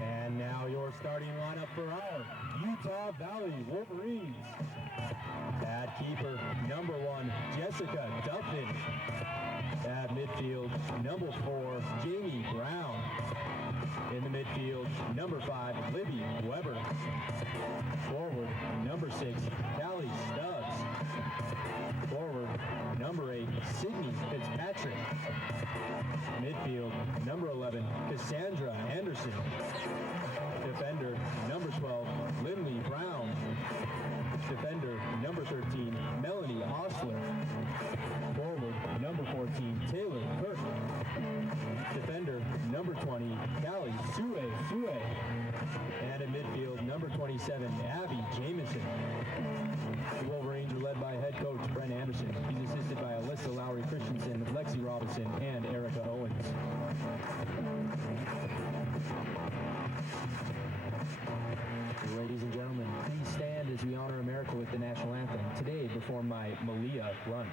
And now your starting lineup for our Utah Valley Wolverines. At keeper, number 1, Jessica Duffin. At midfield, number 4, Jamie Brown. In the midfield, number 5, Libby Weber. Forward, number 6, Callie Stubbs. Forward, number 8, Sydney Fitzpatrick. Midfield, number 11, Cassandra Anderson. Defender, number 12, Lindley Brown. Defender, number 13, Melanie Hostler. Forward, number 14, Taylor Kirk. Defender, number 20, Callie Sue. And in midfield, number 27, Abby Jamison. The Wolverines are led by head coach Brent Anderson. He's assisted by Alyssa Lowry Christensen, Lexi Robinson, and Erica Owens. Ladies and gentlemen, please stand as we honor America with the national anthem. Today, performed by Malia Run.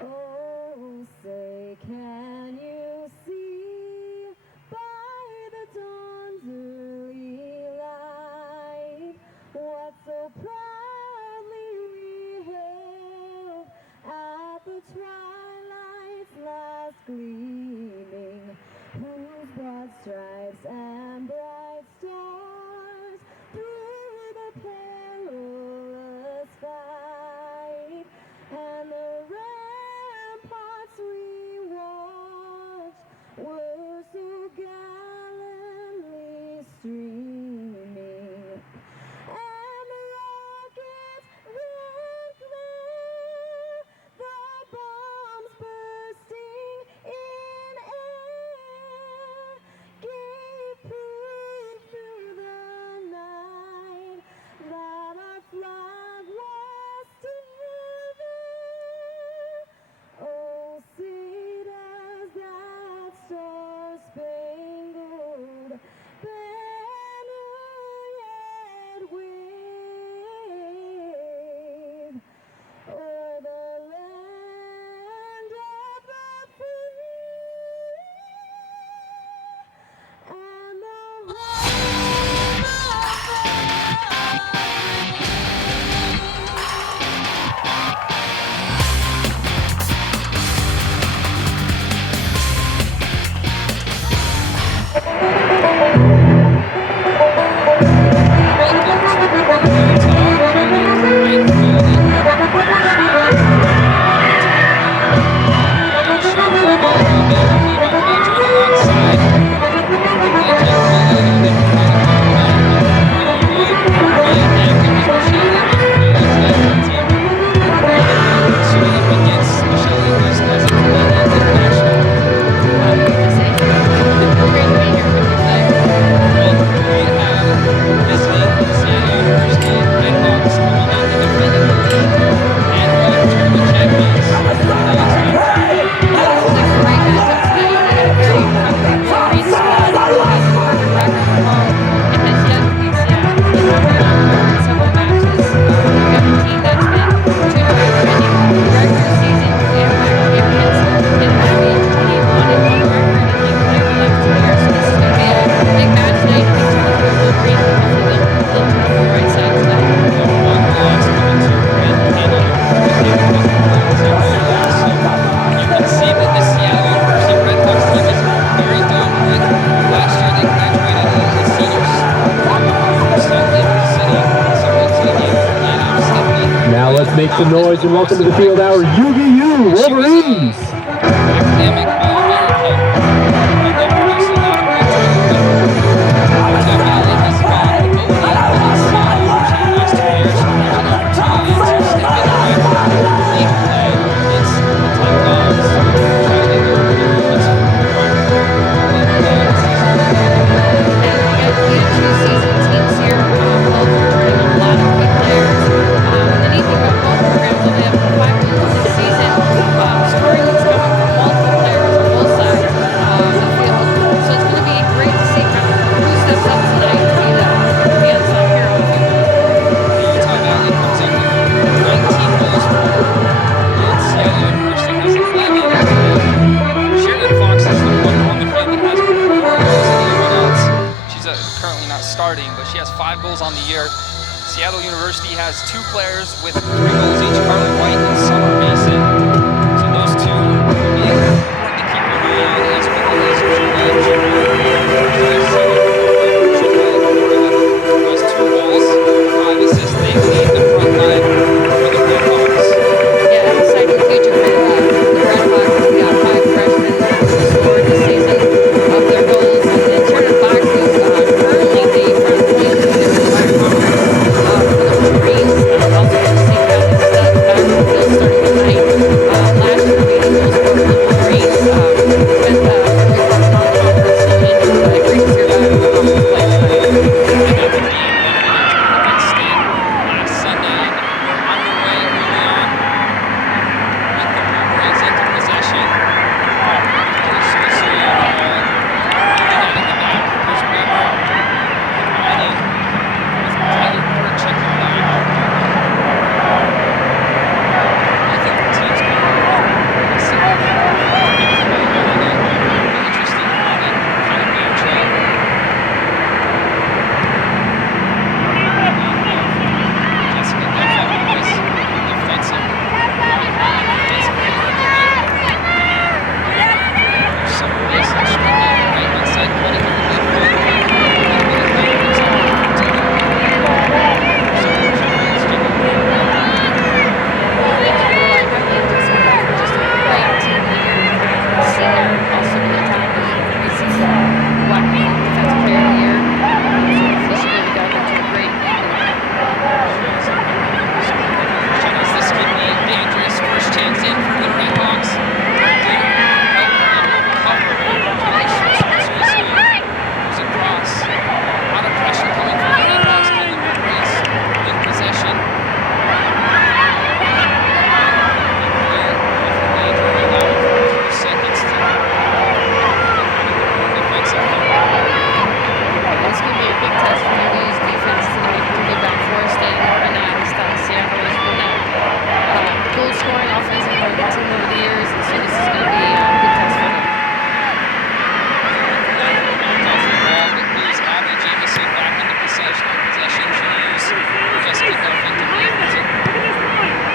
Oh, say, can you see by the dawn's early light what so proudly we hailed at the twilight's last gleaming, whose broad stripes and bright stars through the perilous fight and the ramparts we watched were so gallantly streaming, and the rockets ran clear, the bombs bursting in air gave proof through the night that our flag was still there. Oh, say does that star-spangled banner yet wave o'er the land of the free and the home Now let's make some noise and welcome to the field our UVU Wolverines. Academic America. They produce a lot of great Utah Valley has found the ability in the last 2 years to have an opportunity to step into league play against the top dogs. Trying to We have 2 season teams here, both recruiting a lot of key players. The neat thing about both programs is they have 5 wins this season. Scoring is coming from multiple players on both on the year. Seattle University has 2 players with 3 goals each, Carly White and Summer Mason. So those 2 will be important to keep your eye on as well as Juliet Giroux, who has 2 goals, 5 assists. They lead the front line for the Redhawks. Yeah, exciting future for the Redhawks. We got 5 freshmen who scored this season of their goals. And Jordan Fox, who's currently the front point in the Wire Conference for the Wolverines, also going to seek out his studs back in the field starting tonight. Last year, leading goal scorer for the Wolverines. Spent a good part of the non-conference still injured, but great to see her back in the conference play tonight. They got the game against State last Sunday and underway early on with the Wolverines into possession. Kelly Susu moving out of the back. Here's Weber combining with Tyler Court checking back. I think the team's going to see an interesting moment kind of match up. Jessica Duffin was defensive. Summer Mason striking right inside, cutting in the midfield. Just a great team leader, senior, also the attacker, preseason Black Defensive Player of the Year. So hopefully she'll be able to guide them to a great This could be dangerous. First chance in for the Redhawks. Didn't help them recover. Kelly Susu goes across. A lot of pressure coming from the Redhawks. Can the Wolverines in possession? Seconds to defensive. It's going to be a big test for UV's defense tonight to get back Forest and Seattle has been a goal scoring offensive team over the years, and so this is going to be a good test for them. Off the ball, but moves Abby Jamieson back into possession. She used Jessica Duffin to be able to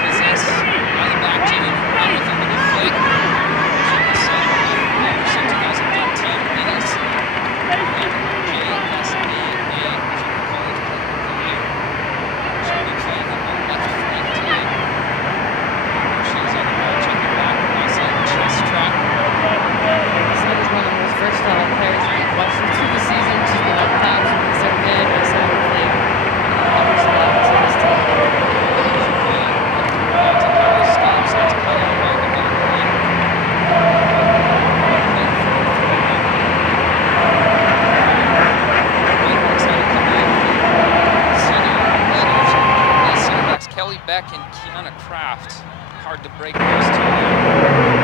possess out of the back. Jamie run with a little flick. She was Anderson 2013 Phoenix. Versatile players we've watched through the season. She's been up top, she's been good. I saw her play numbers a lot to this team. Lots of power schemes. That's kind of around the back line. Redhawks had a couple of senior leaders. These center backs, Kelly Beck and Kiana Kraft. Hard to break those 2 down.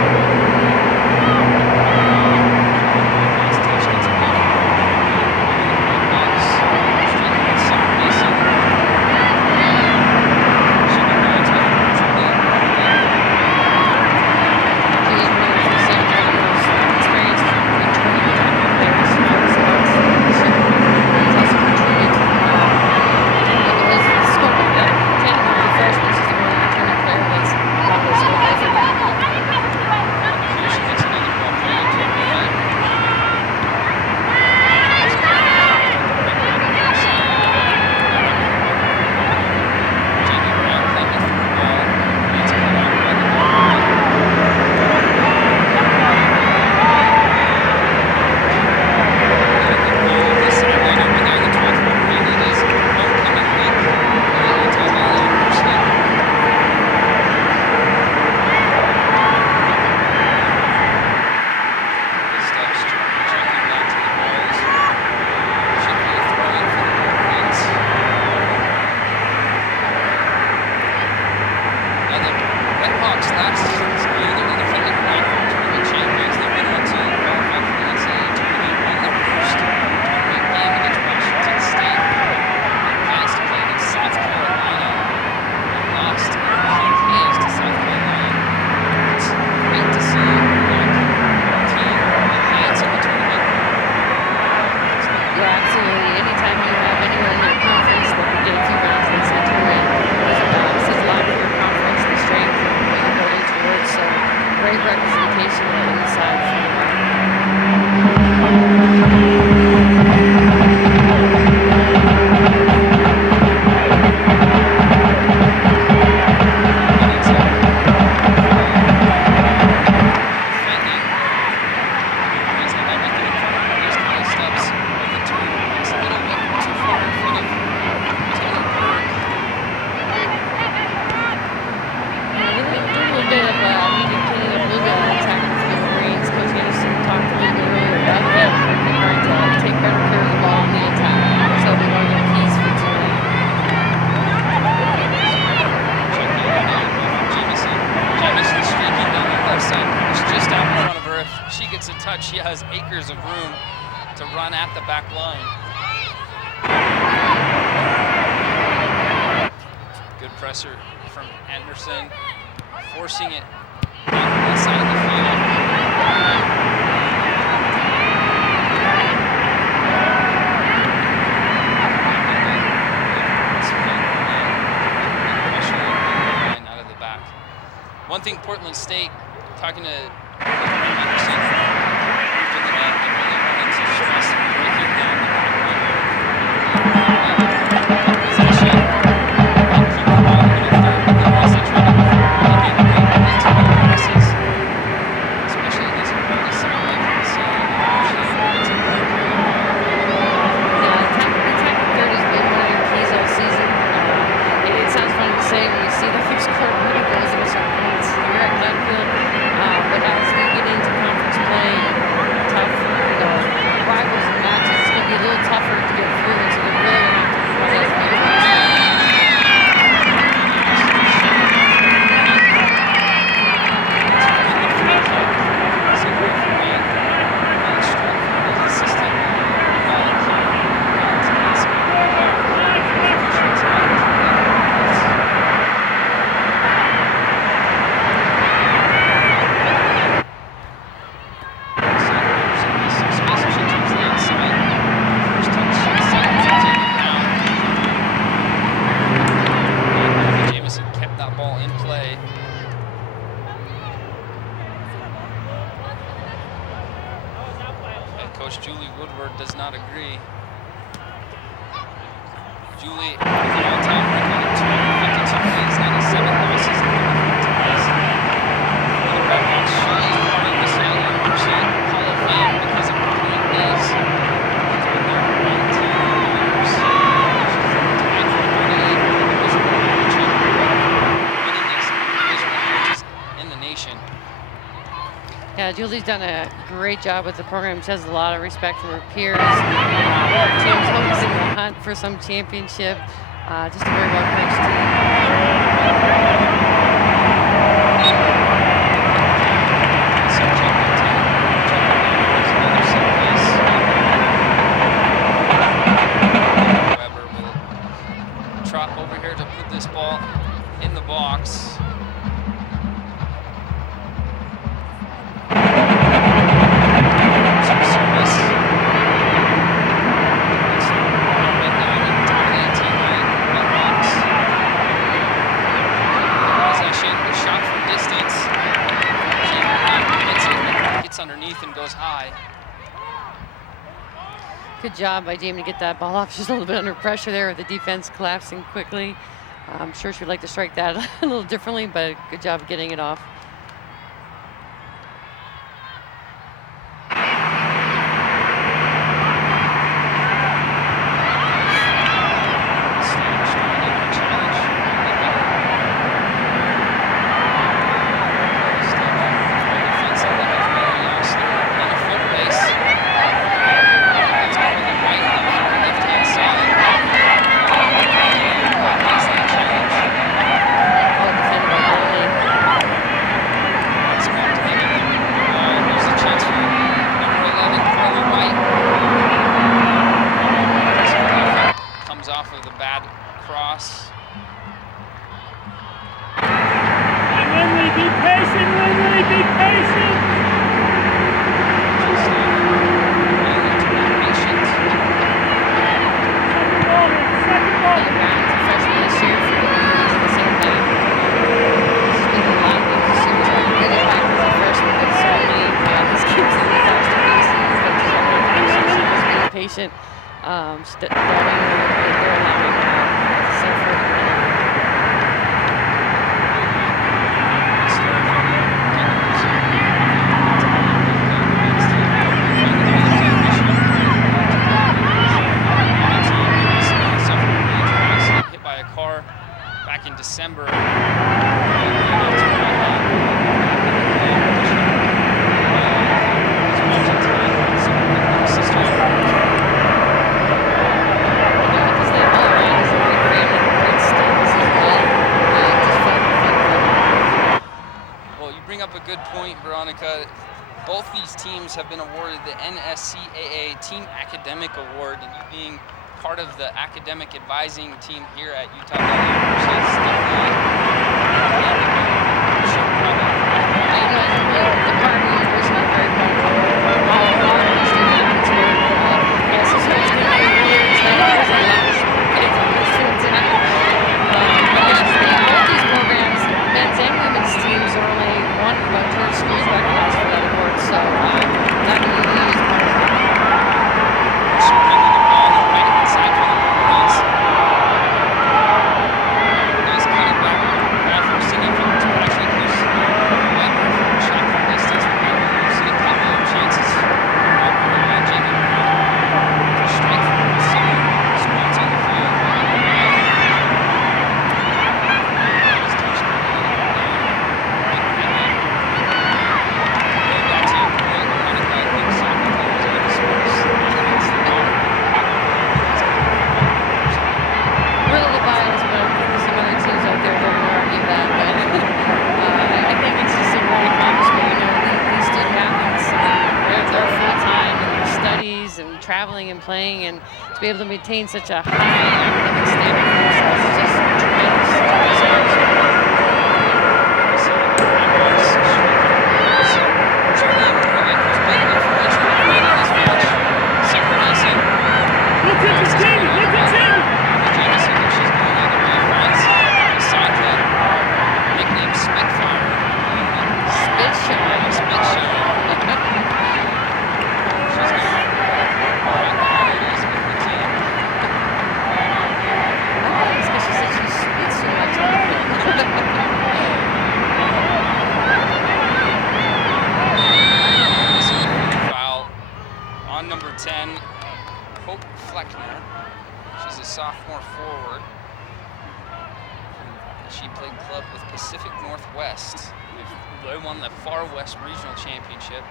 meters of room to run at the back line. Good pressure from Anderson, forcing it on the side of the field. Out of the back. One thing Portland State, talking to Anderson after the game, they really wanted to stress breaking down the back line. Possession, and keep the ball in the third, but they also tried to get into the passes, especially against a really similar like the scene. Attacking third has been one of their keys all season. It sounds funny to say when you see that they've scored many goals against our opponents here at Glenfield, but as we get into conference play, tough rivals and matches, it's going to be a little tougher to get through, and so they're really going to have to run as many times. Coach Julie Woodward does not agree. Julie, with an all-time record of 252 wins, 97 losses, and 34 ties. For the Redhawks, she is part of the Salem Hall of Fame because of her point days. She's been there for 19 years. She's tied for 38 for the Division I coaching, winningest Division I coaches in the nation. Yeah, Julie's done a great job with the program. She has a lot of respect from her peers. Teams hopes in the hunt for some championship. Just a very well coached team. Weber will trot over here to put this ball in the box. Underneath and goes high. Good job by Jamie to get that ball off. She's a little bit under pressure there with the defense collapsing quickly. I'm sure she'd like to strike that a little differently, but good job of getting it off. both these teams have been awarded the NCAA Team Academic Award, and you being part of the academic advising team here at Utah Valley University is definitely the Department of University is very proud of all of our student athletes work. Yes, so it's going to be really exciting because a lot of kids on this field tonight. Both these programs, men's and women's teams, are only one of about 200 schools recognized for that award. So that really is part of it. Bringing the ball on the right-hand side for the Wolverines. Nice cutting back from Sydney Phillips, but actually there's Weber for a shot from distance. We've seen a couple of chances for Weber and Jamie Brown to strike from some spots on the field. Nice touch going back to your point, Monica, I think soccer players are the sports athletes that are We're a little biased, but I think there's some other teams out there that would argue that. But I think it's just a great accomplishment. You know, these student athletes, they're full-time in their studies and traveling and playing, and to be able to maintain such a high academic standard for themselves is just tremendous. Sophomore forward. She played club with Pacific Northwest. They won the Far West Regional Championship.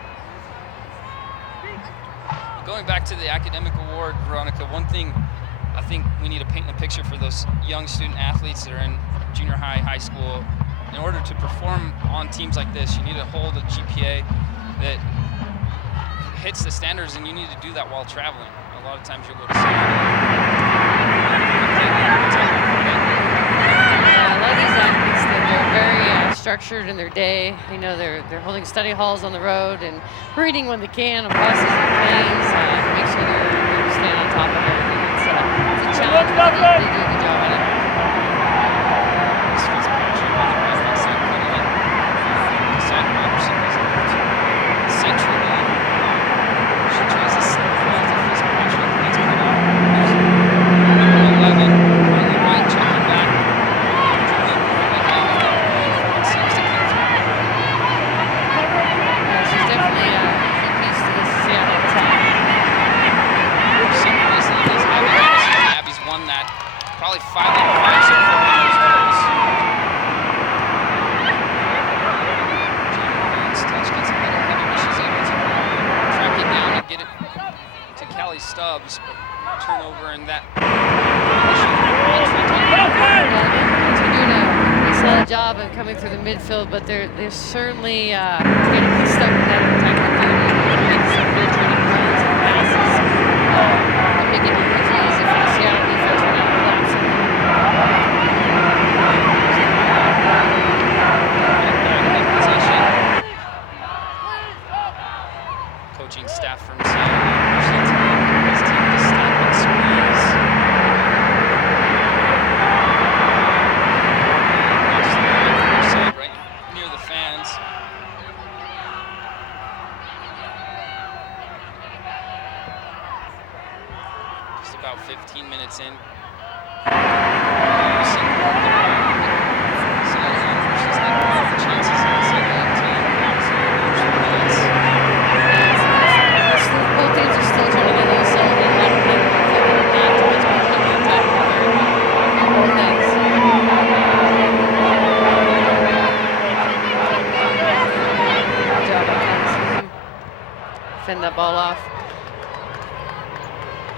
Going back to the academic award, Veronica, one thing I think we need to paint a picture for those young student athletes that are in junior high, high school. In order to perform on teams like this, you need to hold a GPA that hits the standards, and you need to do that while traveling. A lot of times you'll go to a lot of these athletes, they're very structured in their day. You know, they're holding study halls on the road and reading when they can on buses and planes to make sure they're staying on top of everything. It's a challenge, but they do a good job at it. Probably 5 out of 5 so far in those goals. Jamie touch gets a little heavy, but she's able to track it down and get it to Callie Stubbs. Turnover and that. They're doing a solid job of coming through the midfield, but they're certainly getting stuck in that attack. Making some good turning runs and passes. They make it pretty easy for the Seattle defense when they're collapsing. Coaching staff from Seattle University his team to stop and squeeze. Right near the fans. Just about 15 minutes in. Both teams are still trying to get those settled in. I don't think not too much more than that. Good job by Callie. Fend that ball off.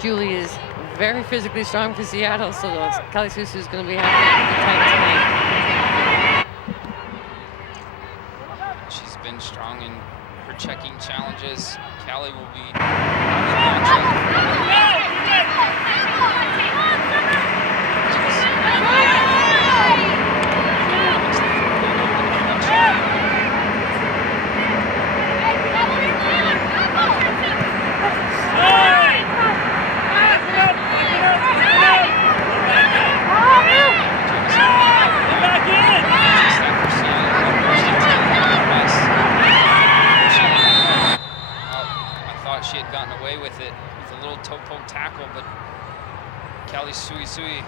Julie is very physically strong for Seattle, so Callie Susu is going to be having a good time tonight. She's been strong in her checking challenges. Callie will be watching. She had gotten away with it with a little toe poke tackle, but Callie Sui.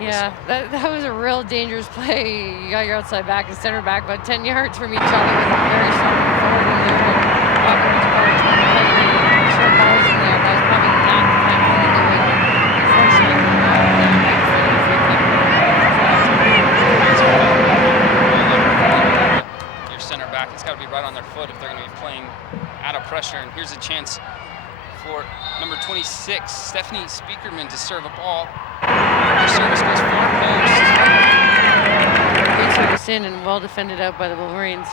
Yeah, that was a real dangerous play. You got your outside back and center back about 10 yards from each other with a very strong forward in there. Short balls in there. That was probably not the time for them to do it. Unfortunately, your center back, it's got to be right on their foot if they're going to be playing out of pressure. And here's a chance for number 26, Stephanie Speakerman, to serve a ball. Her service goes far post. Good service in and well defended out by the Wolverines.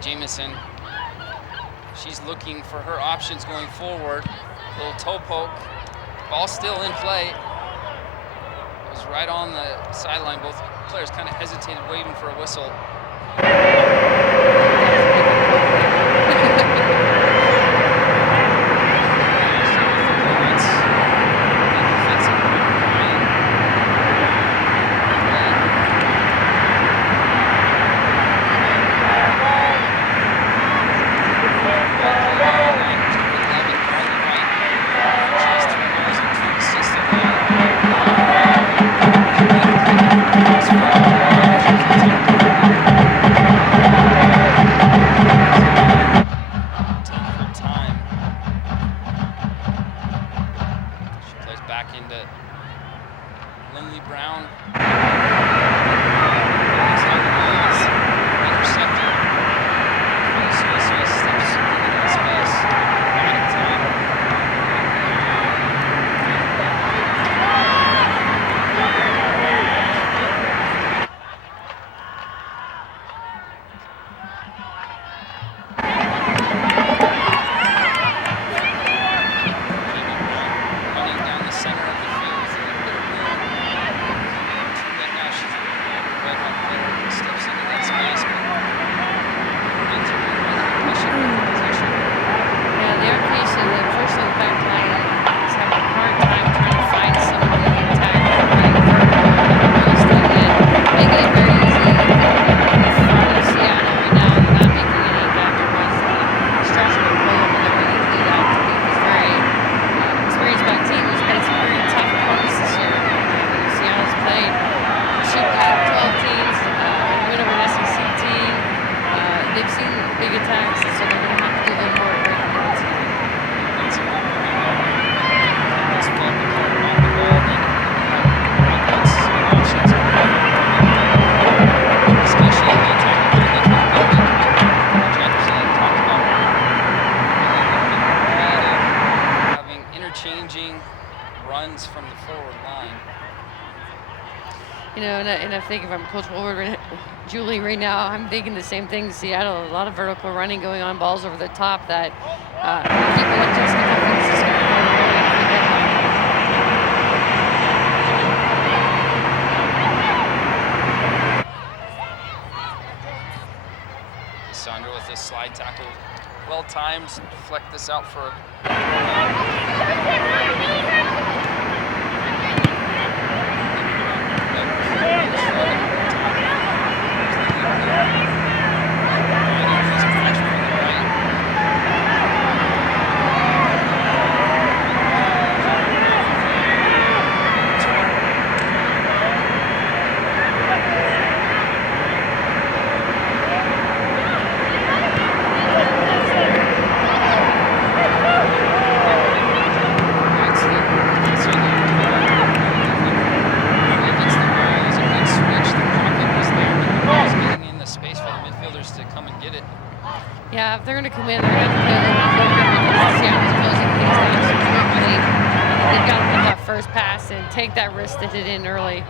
Jamison, she's looking for her options going forward. Little toe poke, ball still in play. It was right on the sideline. Both players kind of hesitated, waiting for a whistle. And I think if I'm Coach Woolward, Julie, right now, I'm thinking the same thing. Seattle, a lot of vertical running going on, balls over the top that people like Jessica Duffin is going to Sandra with a slide tackle. Well timed, deflect this out for first pass and take that risk that it in early.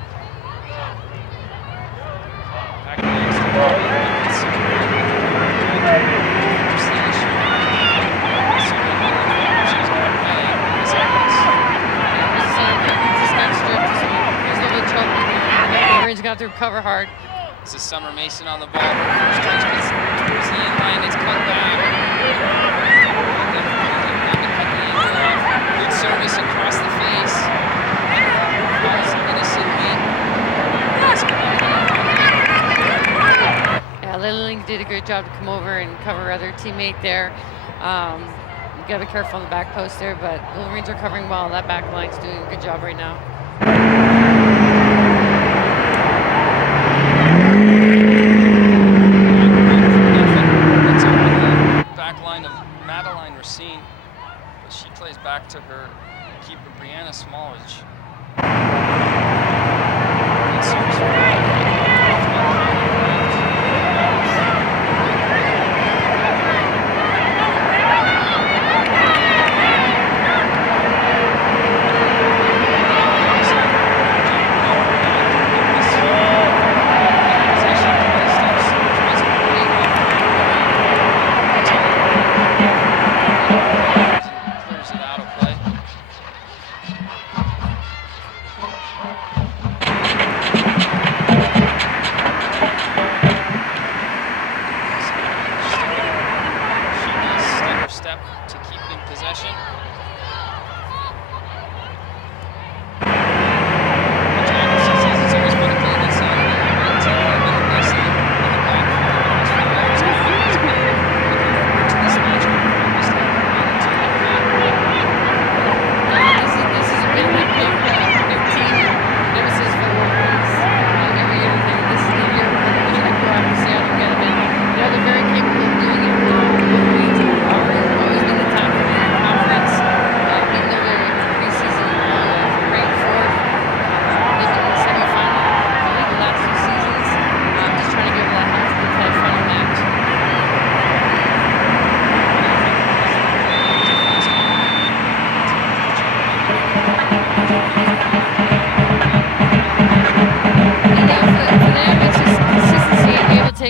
Got to recover hard. This is Summer Mason on the ball. First touch gets towards the end line. It's cut back. Good service across the face. Yeah, Lily did a great job to come over and cover other teammate there. You got to be careful on the back post there, but the Wolverines are covering well. That back line's doing a good job right now. She plays back to her keeper, Brianna Smallridge.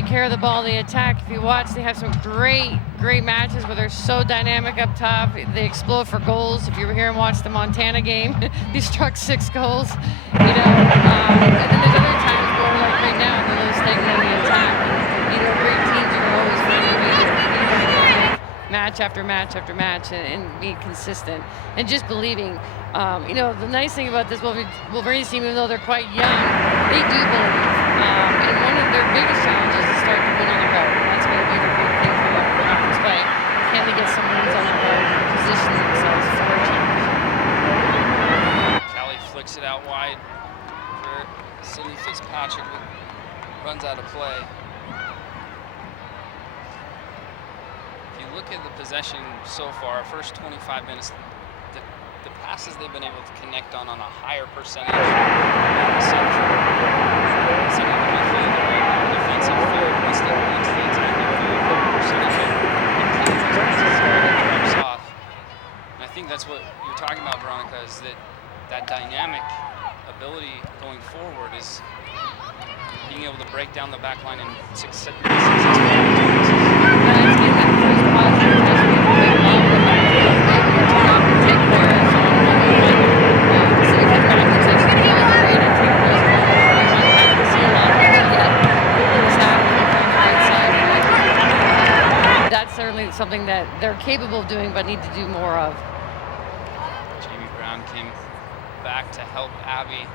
Care of the ball, they attack. If you watch, they have some great matches where they're so dynamic up top. They explode for goals. If you were here and watched the Montana game, he struck 6 goals. And then there's other times where, like right now, they're a little stagnant in the attack. And, great teams are always finding a way to match after match after match and be consistent and just believing. The nice thing about this Wolverines team, even though they're quite young, they do believe. And one of their biggest challenges is start to win on the road. And that's going to be the big thing for them in conference play. Can they get some wins on the road and position themselves for a challenge? Callie flicks it out wide for Cindy Fitzpatrick, who runs out of play. If you look at the possession so far, first 25 minutes, the passes they've been able to connect on a higher percentage. And I think that's what you're talking about, Veronica, is that dynamic ability going forward is being able to break down the back line and successfully. Certainly something that they're capable of doing but need to do more of. Jamie Brown came back to help Abby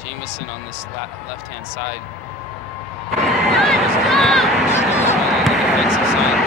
Jamison on this left-hand side. Defensive side.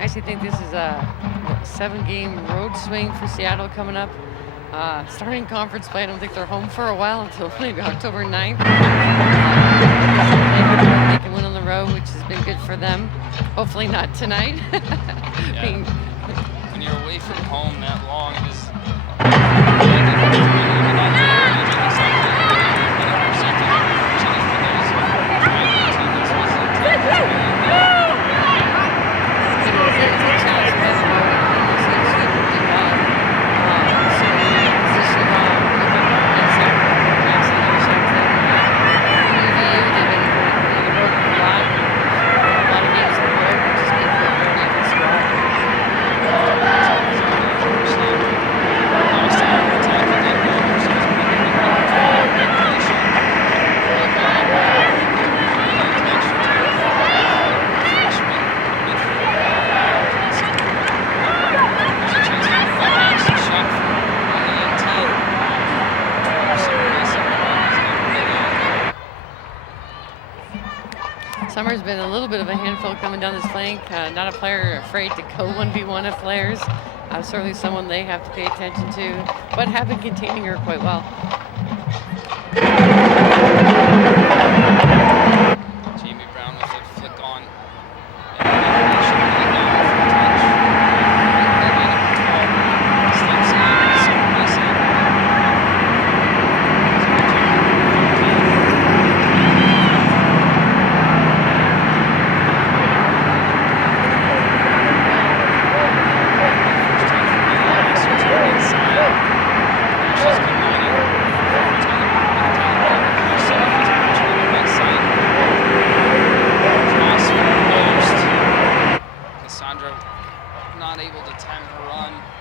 I actually think this is a 7-game road swing for Seattle coming up. Starting conference play, I don't think they're home for a while until maybe October 9th. They can win on the road, which has been good for them. Hopefully not tonight. Yeah. When you're away from home that long, it is. Summer's been a little bit of a handful coming down this flank. Not a player afraid to go 1v1 of players. Certainly someone they have to pay attention to, but have been containing her quite well. Jamie Brown with a flick on.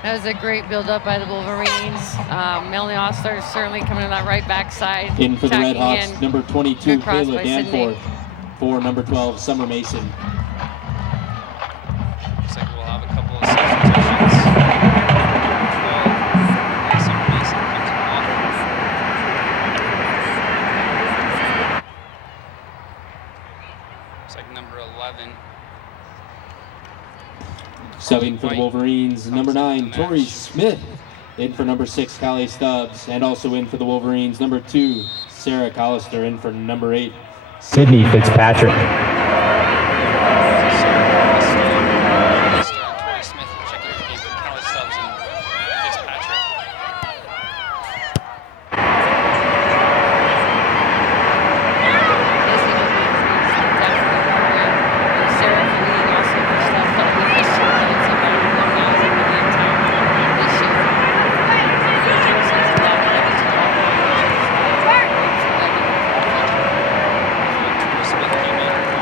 That was a great build-up by the Wolverines. Melanie Ostler certainly coming in that right backside. In for the Red Hawks, in. number 22, Good cross Kayla by Danforth. Sydney. For number 12, Summer Mason. Looks like we'll have a couple of substitutions. Summer Mason comes off. Looks like number 11. Subbing for the Wolverines, number 9, Tori Smith. In for number 6, Callie Stubbs. And also in for the Wolverines, number 2, Sarah Collister. In for number 8, Sydney Fitzpatrick. Tori Smith checking the game for Callie Stubbs and Fitzpatrick. Sarah coming also for stuff that we just this year. Tori Smith came in.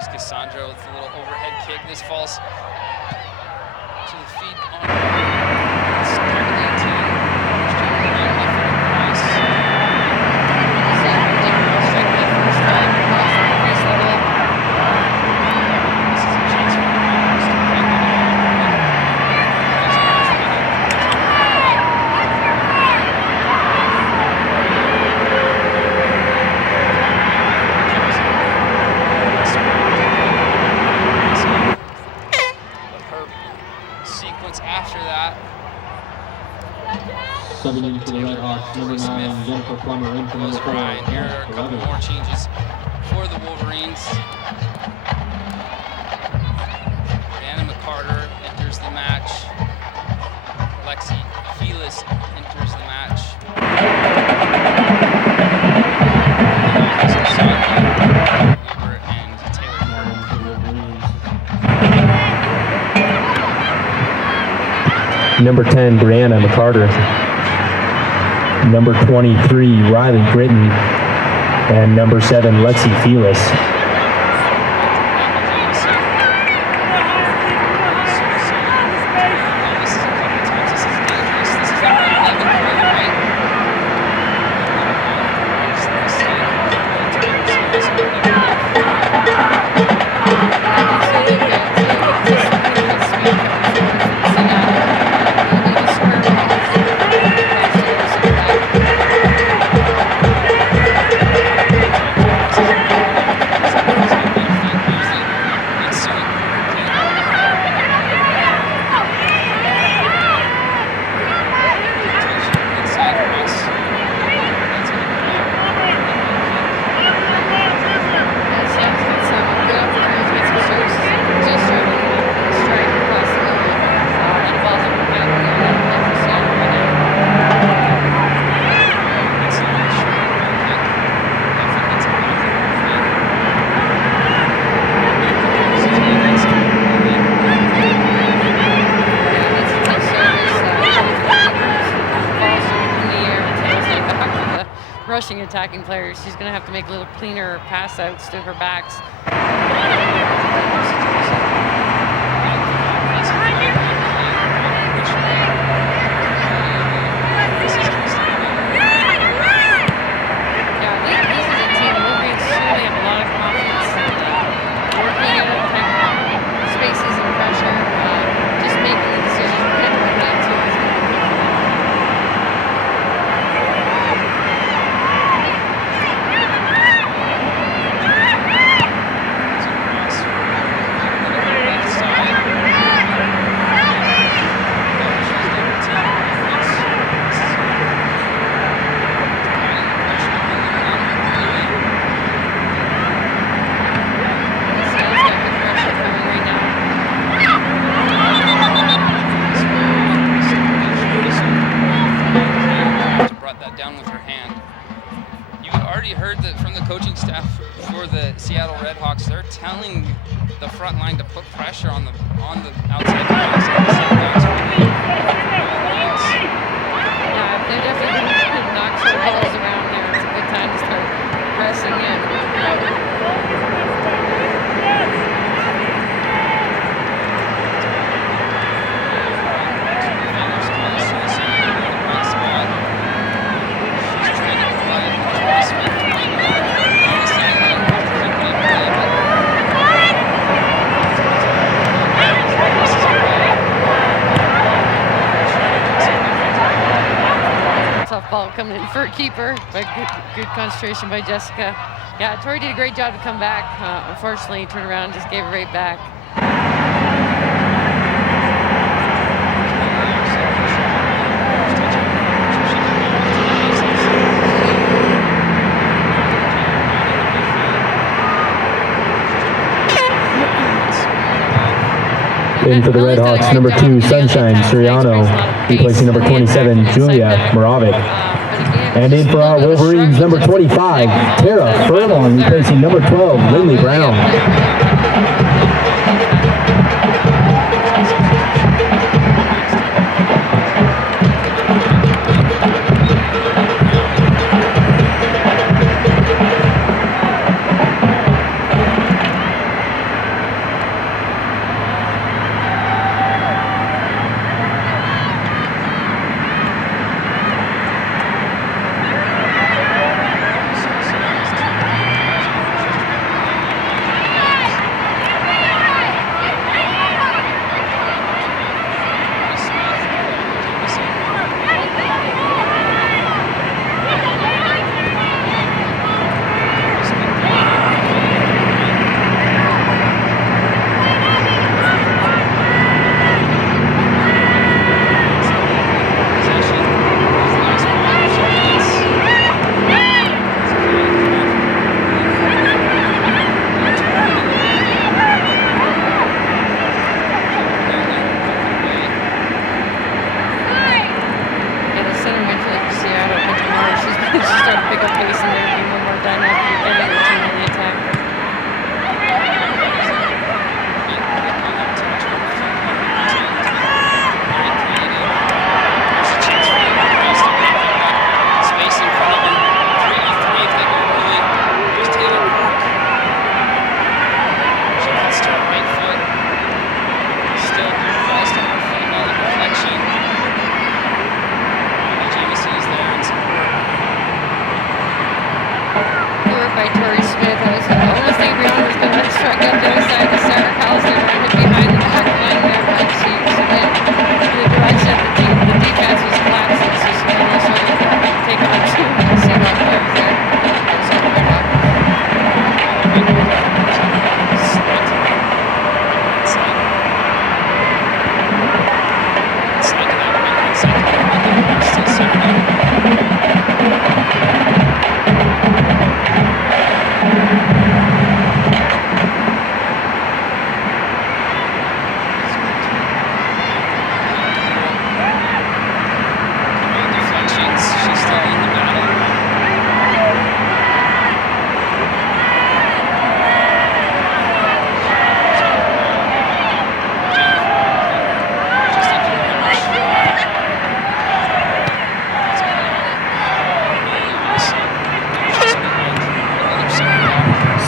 Here's Cassandra with a little overhead kick. This falls to the feet on start 18. After that, subbing in for the Red Hawks, number 9, Jennifer Plummer in for number 4. Here are a couple more changes for the Wolverines. Anna McCarter enters the match. Lexi Felis enters the match. Weaver and Taylor. Number 10, Brianna McCarter. Number 23, Riley Britton. And number 7, Lexi Felis. Rushing attacking players. She's going to have to make little cleaner pass outs to her backs. Telling the front line to put pressure on the outside box. Yeah, they're definitely going to knock some balls around there. It's a good time to start pressing in. Ball coming in for a keeper, but good concentration by Jessica. Yeah, Tori did a great job to come back. Unfortunately, turned around and just gave it right back. In for the Red Hawks, number 2, Sunshine Suriano, replacing number 27, Julia Moravic. And in for our Wolverines, number 25, Tara Furlong, replacing number 12, Lindley Brown.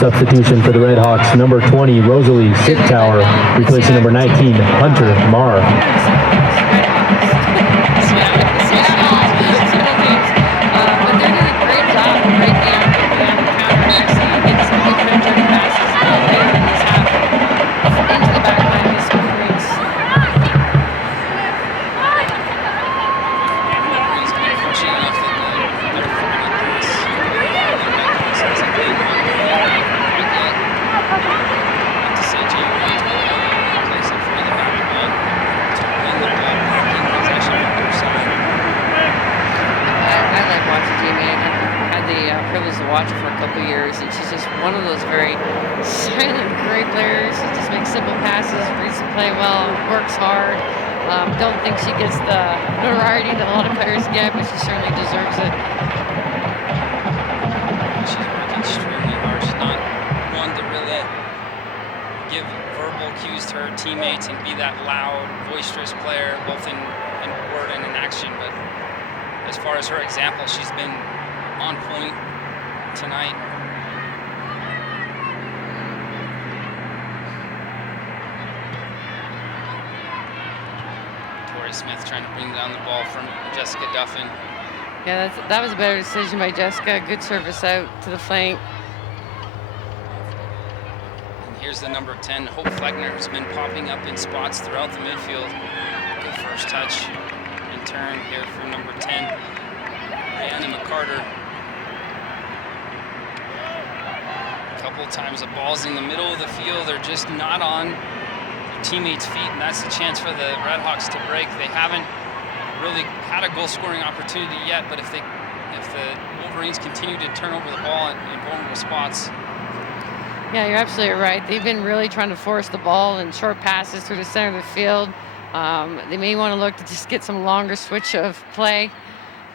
Substitution for the Red Hawks, number 20, Rosalie Sittower, replacing number 19, Hunter Marr. Watch her for a couple years, and she's just one of those very silent, great players. She just makes simple passes, reads the play well, works hard. Don't think she gets the notoriety that a lot of players get, but she certainly deserves it. She's working extremely hard. She's not one to really give verbal cues to her teammates and be that loud, boisterous player, both in word and in action. But as far as her example, she's been on point tonight. Tori Smith trying to bring down the ball from Jessica Duffin. Yeah, that was a better decision by Jessica. Good service out to the flank. And here's the number 10, Hope Fleckner, who's been popping up in spots throughout the midfield. Good first touch and turn here from number 10, Brianna McCarter. Couple times the ball's in the middle of the field, they're just not on their teammates' feet, and that's the chance for the Redhawks to break. They haven't really had a goal-scoring opportunity yet, but if the Wolverines continue to turn over the ball in vulnerable spots. Yeah, you're absolutely right. They've been really trying to force the ball in short passes through the center of the field. They may want to look to just get some longer switch of play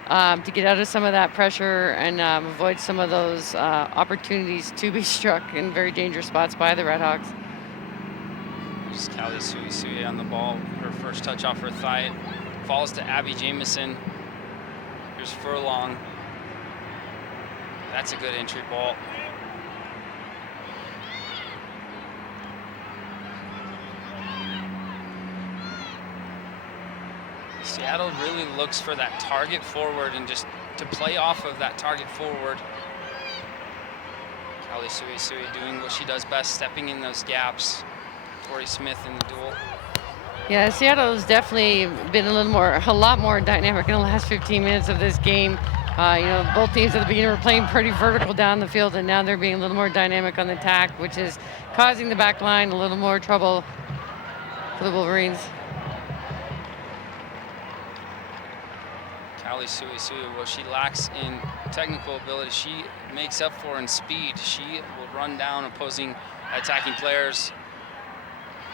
to get out of some of that pressure and avoid some of those opportunities to be struck in very dangerous spots by the Redhawks. Just Callie Suisui on the ball. Her first touch off her thigh. Falls to Abby Jamieson. Here's Furlong. That's a good entry ball. Seattle really looks for that target forward and just to play off of that target forward. Callie Suisui doing what she does best, stepping in those gaps. Tori Smith in the duel. Yeah, Seattle has definitely been a lot more dynamic in the last 15 minutes of this game. Both teams at the beginning were playing pretty vertical down the field, and now they're being a little more dynamic on the attack, which is causing the back line a little more trouble for the Wolverines. Callie Suisui, what she lacks in technical ability, she makes up for in speed. She will run down opposing attacking players.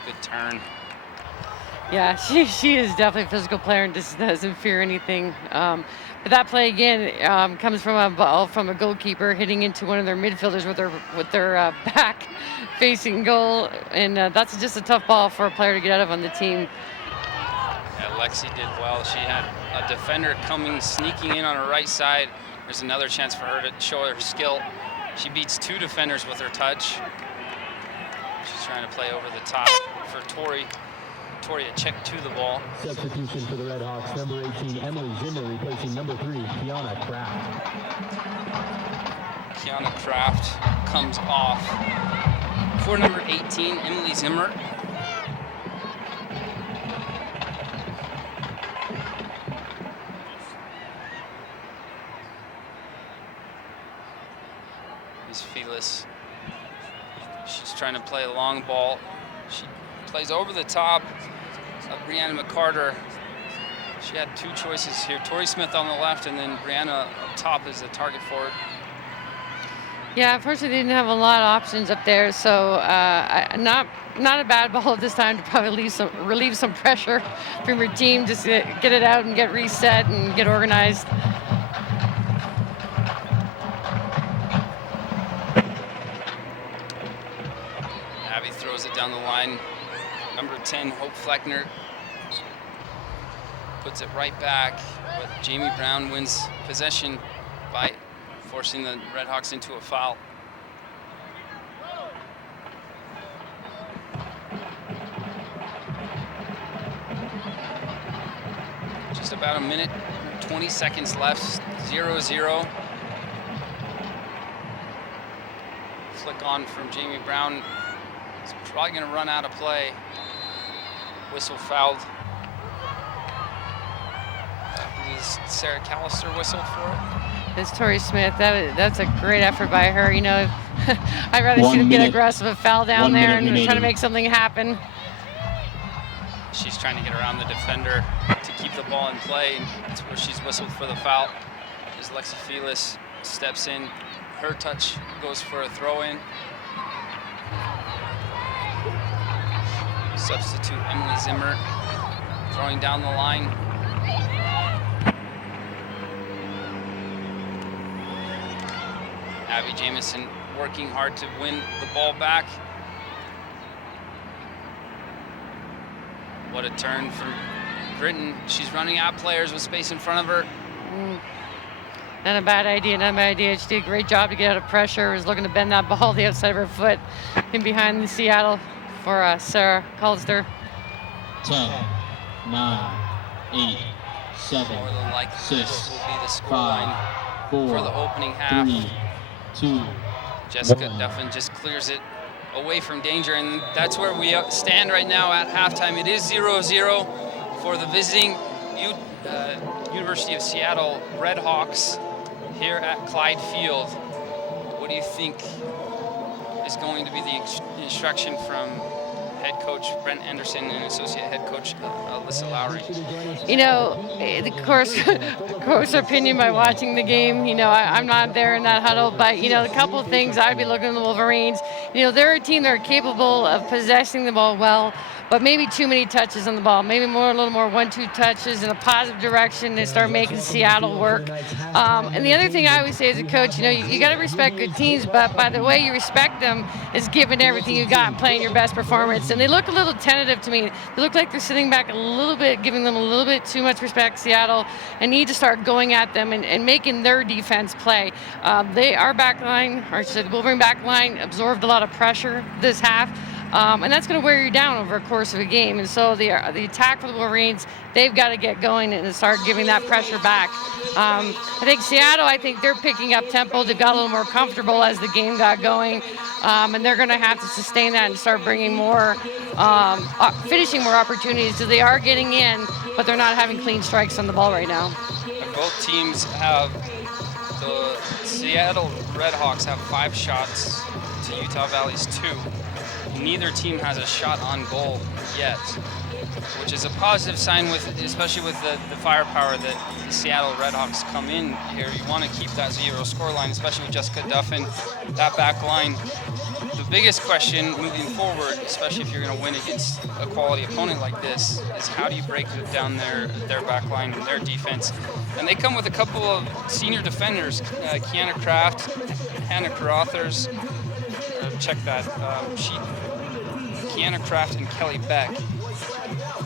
Good turn. Yeah, she is definitely a physical player and just doesn't fear anything. But that play again comes from a ball from a goalkeeper hitting into one of their midfielders with their back facing goal, and that's just a tough ball for a player to get out of on the team. Yeah, Lexi did well. She had a defender sneaking in on her right side. There's another chance for her to show her skill. She beats two defenders with her touch. She's trying to play over the top for Tori. Tori a check to the ball. Substitution for the Red Hawks, number 18, Emily Zimmer, replacing number 3, Kiana Kraft. Kiana Kraft comes off for number 18, Emily Zimmer. Here's Felis. She's trying to play a long ball. She plays over the top of Brianna McCarter. She had two choices here. Tori Smith on the left and then Brianna up top as a target forward. Yeah, unfortunately they didn't have a lot of options up there, so not a bad ball this time to probably relieve some pressure from your team, just get it out and get reset and get organized. Abby throws it down the line. Number 10, Hope Fleckner, puts it right back, but Jamie Brown wins possession by forcing the Redhawks into a foul. Just about a minute, 20 seconds left, 0-0. Flick on from Jamie Brown. He's probably going to run out of play. Whistle fouled. Is Sarah Callister whistled for it? It's Tori Smith. That's a great effort by her. You know, I'd rather see them get aggressive and foul down there and try to make something happen. She's trying to get around the defender to keep the ball in play. That's where she's whistled for the foul. As Lexi Felis steps in, her touch goes for a throw-in. Substitute Emily Zimmer throwing down the line. Abby Jamison working hard to win the ball back. What a turn from Britton. She's running out players with space in front of her. Not a bad idea, not a bad idea. She did a great job to get out of pressure. Was looking to bend that ball the outside of her foot in behind the Seattle for Sarah Callister. 10, 9, 8, 7, More than likely 6, this will be the 5, scoreline 4, for the opening half. 3, 2, Jessica Duffin just clears it away from danger, and that's where we stand right now at halftime. It is 0-0 for the visiting University of Seattle Redhawks here at Clyde Field. What do you think is going to be the instruction from head coach Brent Anderson and associate head coach Alyssa Lowry? You know, of course, opinion by watching the game. You know, I'm not there in that huddle, but you know, a couple of things I'd be looking at the Wolverines. You know, they're a team that are capable of possessing the ball well, but maybe too many touches on the ball. Maybe a little more 1-2 touches in a positive direction and start making Seattle work. And the other thing I always say as a coach, you know, you got to respect good teams, but by the way you respect them is giving everything you got and playing your best performance. And they look a little tentative to me. They look like they're sitting back a little bit, giving them a little bit too much respect, Seattle, and need to start going at them and making their defense play. Our back line, or I should say the Wolverine back line, absorbed a lot of pressure this half. And that's going to wear you down over a course of a game. And so the attack for the Wolverines, they've got to get going and start giving that pressure back. I think Seattle, they're picking up tempo. They've got a little more comfortable as the game got going. And they're going to have to sustain that and start bringing more, finishing more opportunities. So they are getting in, but they're not having clean strikes on the ball right now. Both teams have, the Seattle Redhawks have 5 shots to Utah Valley's 2. Neither team has a shot on goal yet, which is a positive sign, especially with the firepower that the Seattle Redhawks come in here. You want to keep that 0 scoreline, especially with Jessica Duffin, that back line. The biggest question moving forward, especially if you're going to win against a quality opponent like this, is how do you break down their back line and their defense? And they come with a couple of senior defenders, Kiana Kraft, Hannah Carothers. Check that. Kiana Kraft and Kelly Beck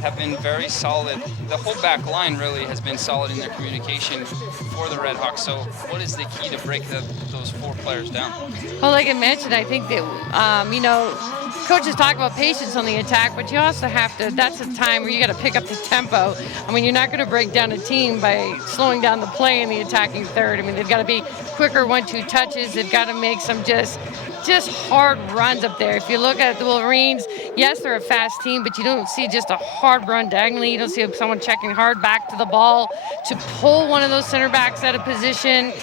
have been very solid. The whole back line really has been solid in their communication for the Redhawks. So what is the key to break those 4 players down? Well, like I mentioned, I think that, you know, coaches talk about patience on the attack, but you also have to, that's a time where you got to pick up the tempo. I mean, you're not going to break down a team by slowing down the play in the attacking third. I mean, they've got to be quicker 1-2 touches. They've got to make some just hard runs up there. If you look at the Wolverines, yes, they're a fast team, but you don't see just a hard run diagonally. You don't see someone checking hard back to the ball to pull one of those center backs out of position,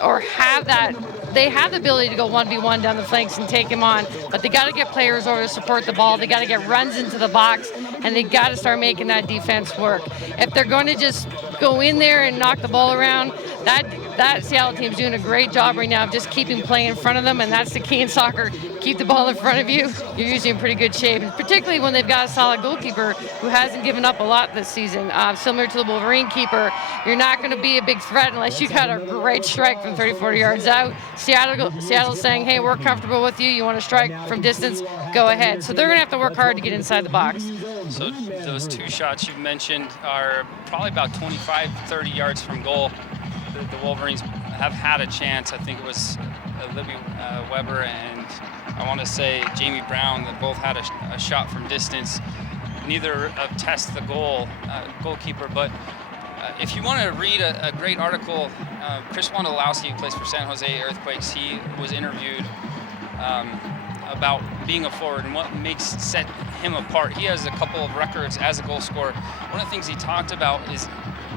or have that. They have the ability to go 1v1 down the flanks and take him on, but they got to get players over to support the ball. They got to get runs into the box, and they got to start making that defense work. If they're going to just go in there and knock the ball around, that Seattle team's doing a great job right now of just keeping play in front of them, and that's the key in soccer. Keep the ball in front of you. You're usually in pretty good shape, and particularly when they've got a solid goalkeeper who hasn't given up a lot this season. Similar to the Wolverine keeper, you're not going to be a big threat unless you got a great strike from 30-40 yards out. Seattle's saying, hey, we're comfortable with you. You want to strike from distance, go ahead. So they're going to have to work hard to get inside the box. So those 2 shots you mentioned are probably about 25, 30 yards from goal. The Wolverines have had a chance. I think it was Libby Weber and I want to say Jamie Brown that both had a shot from distance. neither test the goalkeeper. But if you want to read a great article, Chris Wondolowski, who plays for San Jose Earthquakes, he was interviewed about being a forward and what set him apart. He has a couple of records as a goal scorer. One of the things he talked about is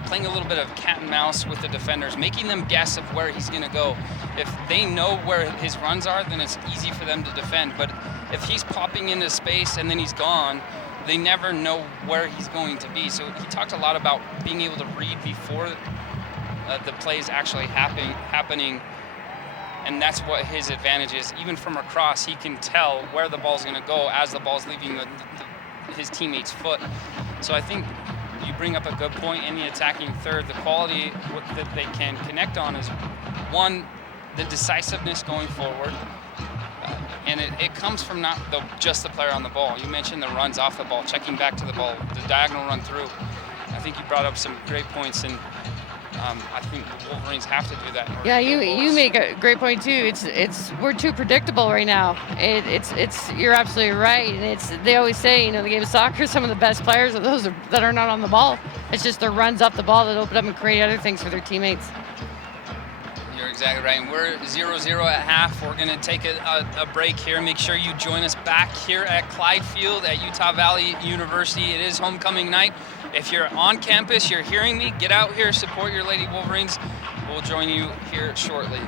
playing a little bit of cat and mouse with the defenders, making them guess of where he's going to go. If they know where his runs are, then it's easy for them to defend. But if he's popping into space and then he's gone, they never know where he's going to be. So he talked a lot about being able to read before the plays actually happening. And that's what his advantage is. Even from across, he can tell where the ball's going to go as the ball's leaving his teammate's foot. So I think you bring up a good point in the attacking third. The quality that they can connect on is, one, the decisiveness going forward. And it comes from not just the player on the ball. You mentioned the runs off the ball, checking back to the ball, the diagonal run through. I think you brought up some great points, and I think the Wolverines have to do that. Yeah, you make a great point too. We're too predictable right now. You're absolutely right. And they always say, the game of soccer, some of the best players are those that are not on the ball. It's just their runs up the ball that open up and create other things for their teammates. You're exactly right. And we're 0-0 at half. We're going to take a break here. Make sure you join us back here at Clyde Field at Utah Valley University. It is homecoming night. If you're on campus, you're hearing me, get out here, support your Lady Wolverines. We'll join you here shortly.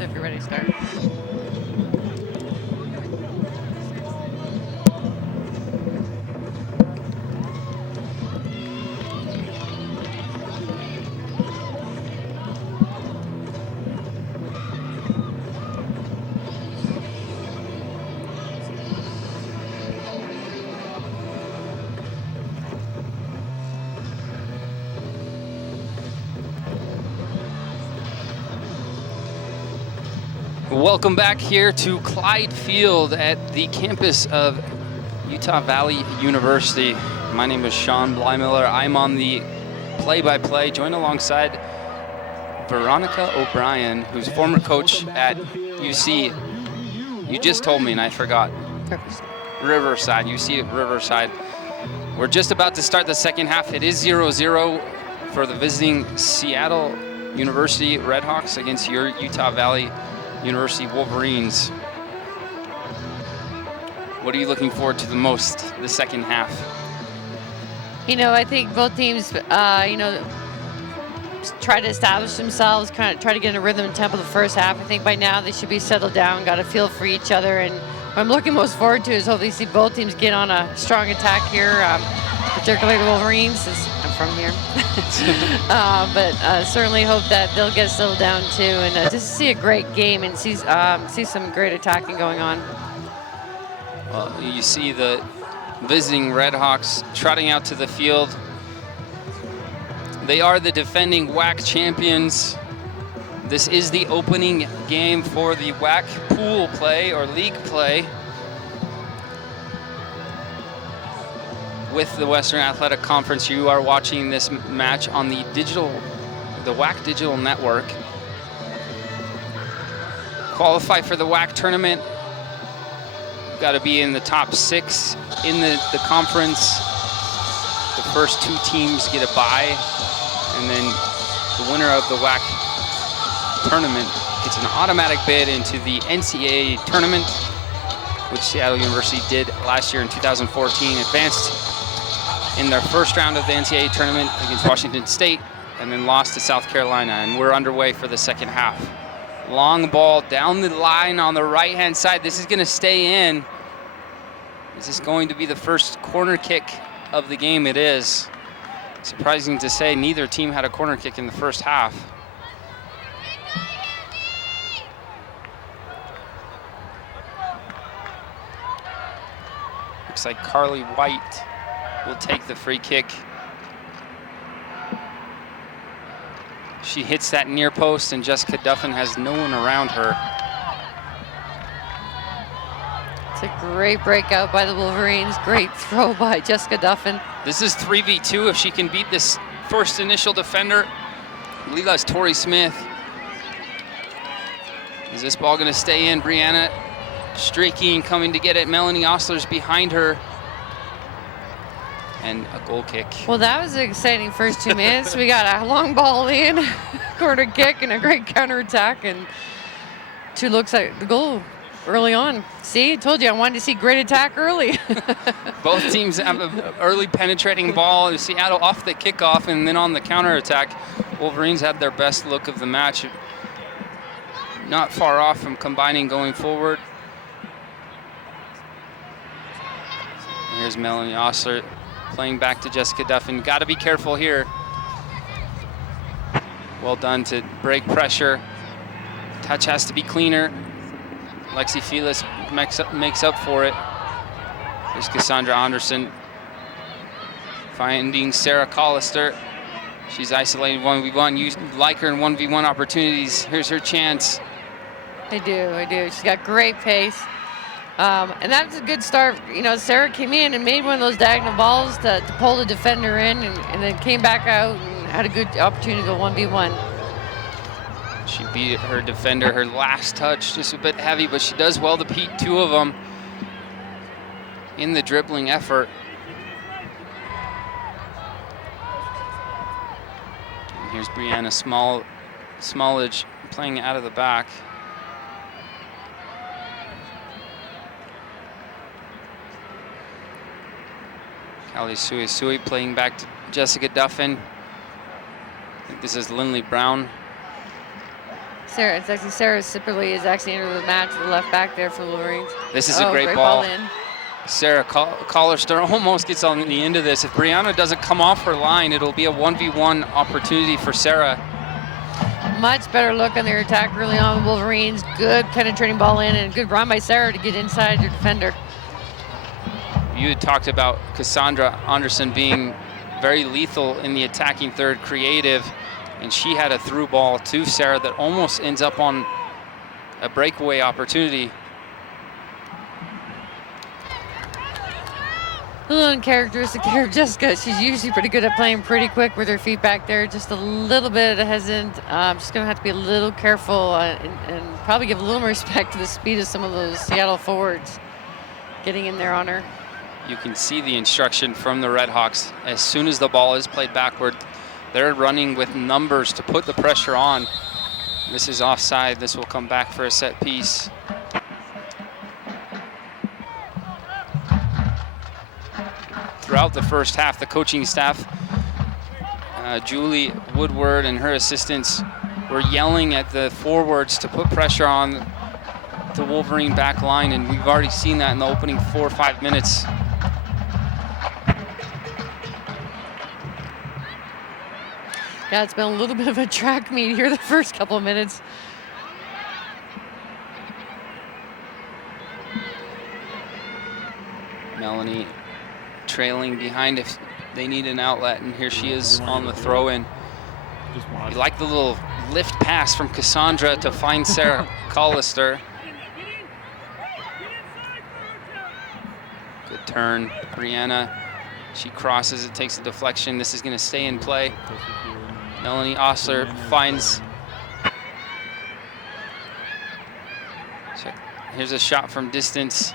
If you're ready to start. Welcome back here to Clyde Field at the campus of Utah Valley University. My name is Sean Blymiller. I'm on the play-by-play, joined alongside Veronica O'Brien, who's former coach at UC. You just told me and I forgot. Riverside, UC at Riverside. We're just about to start the second half. It is 0-0 for the visiting Seattle University Redhawks against your Utah Valley University Wolverines. What are you looking forward to the most the second half? You know, I think both teams, try to establish themselves, kind of try to get in a rhythm and tempo the first half. I think by now they should be settled down, got a feel for each other. And what I'm looking most forward to is hopefully see both teams get on a strong attack here, particularly the Wolverines, since I'm from here. But certainly hope that they'll get settled down too, and just see a great game and see some great attacking going on. Well, you see the visiting Redhawks trotting out to the field. They are the defending WAC champions. This is the opening game for the WAC pool play or league play with the Western Athletic Conference. You are watching this match on the WAC Digital Network. Qualify for the WAC tournament. You've got to be in the top 6 in the conference. The first 2 teams get a bye, and then the winner of the WAC tournament gets an automatic bid into the NCAA tournament, which Seattle University did last year in 2014. Advanced in their first round of the NCAA tournament against Washington State, and then lost to South Carolina, and we're underway for the second half. Long ball down the line on the right-hand side. This is going to stay in. Is this going to be the first corner kick of the game? It is. Surprising to say, neither team had a corner kick in the first half. Looks like Carly White will take the free kick. She hits that near post, and Jessica Duffin has no one around her. It's a great breakout by the Wolverines. Great throw by Jessica Duffin. This is 3v2 if she can beat this first initial defender. I believe that's Tori Smith. Is this ball going to stay in? Brianna streaking, coming to get it. Melanie Osler's behind her. And a goal kick. Well, that was an exciting first 2 minutes. We got a long ball in, corner kick, and a great counterattack, and 2 looks at the goal early on. See, I told you I wanted to see great attack early. Both teams have an early penetrating ball. Seattle off the kickoff, and then on the counterattack, Wolverines had their best look of the match. Not far off from combining going forward. Here's Melanie Osler playing back to Jessica Duffin. Got to be careful here. Well done to break pressure. Touch has to be cleaner. Lexi Felix makes up for it. Here's Cassandra Anderson finding Sarah Collister. She's isolated 1v1. You like her in 1v1 opportunities. Here's her chance. I do. She's got great pace. And that's a good start. You know, Sarah came in and made one of those diagonal balls to pull the defender in, and then came back out and had a good opportunity to go 1v1. She beat her defender. Her last touch just a bit heavy, but she does well to beat 2 of them in the dribbling effort. And here's Brianna Smallage playing out of the back. Ali Sui playing back to Jessica Duffin. I think this is Lindley Brown. Sarah Sipperly is actually into the match, the left back there for the Wolverines. This is a great ball. In. Sarah Collister almost gets on the end of this. If Brianna doesn't come off her line, it'll be a 1v1 opportunity for Sarah. Much better look on their attack early on, the Wolverines. Good penetrating ball in, and a good run by Sarah to get inside your defender. You had talked about Cassandra Anderson being very lethal in the attacking third, creative, and she had a through ball to Sarah that almost ends up on a breakaway opportunity. A little uncharacteristic here of Jessica. She's usually pretty good at playing pretty quick with her feet back there. Just a little bit hesitant. Just going to have to be a little careful and probably give a little more respect to the speed of some of those Seattle forwards getting in there on her. You can see the instruction from the Redhawks. As soon as the ball is played backward, they're running with numbers to put the pressure on. This is offside. This will come back for a set piece. Throughout the first half, the coaching staff, Julie Woodward and her assistants, were yelling at the forwards to put pressure on the Wolverine back line, and we've already seen that in the opening 4 or 5 minutes. Yeah, it's been a little bit of a track meet here the first couple of minutes. Melanie trailing behind if they need an outlet, and here she is on the throw-in. You like the little lift pass from Cassandra to find Sarah Collister. Good turn. Brianna, she crosses it, takes a deflection. This is going to stay in play. Melanie Osler finds. Here's a shot from distance.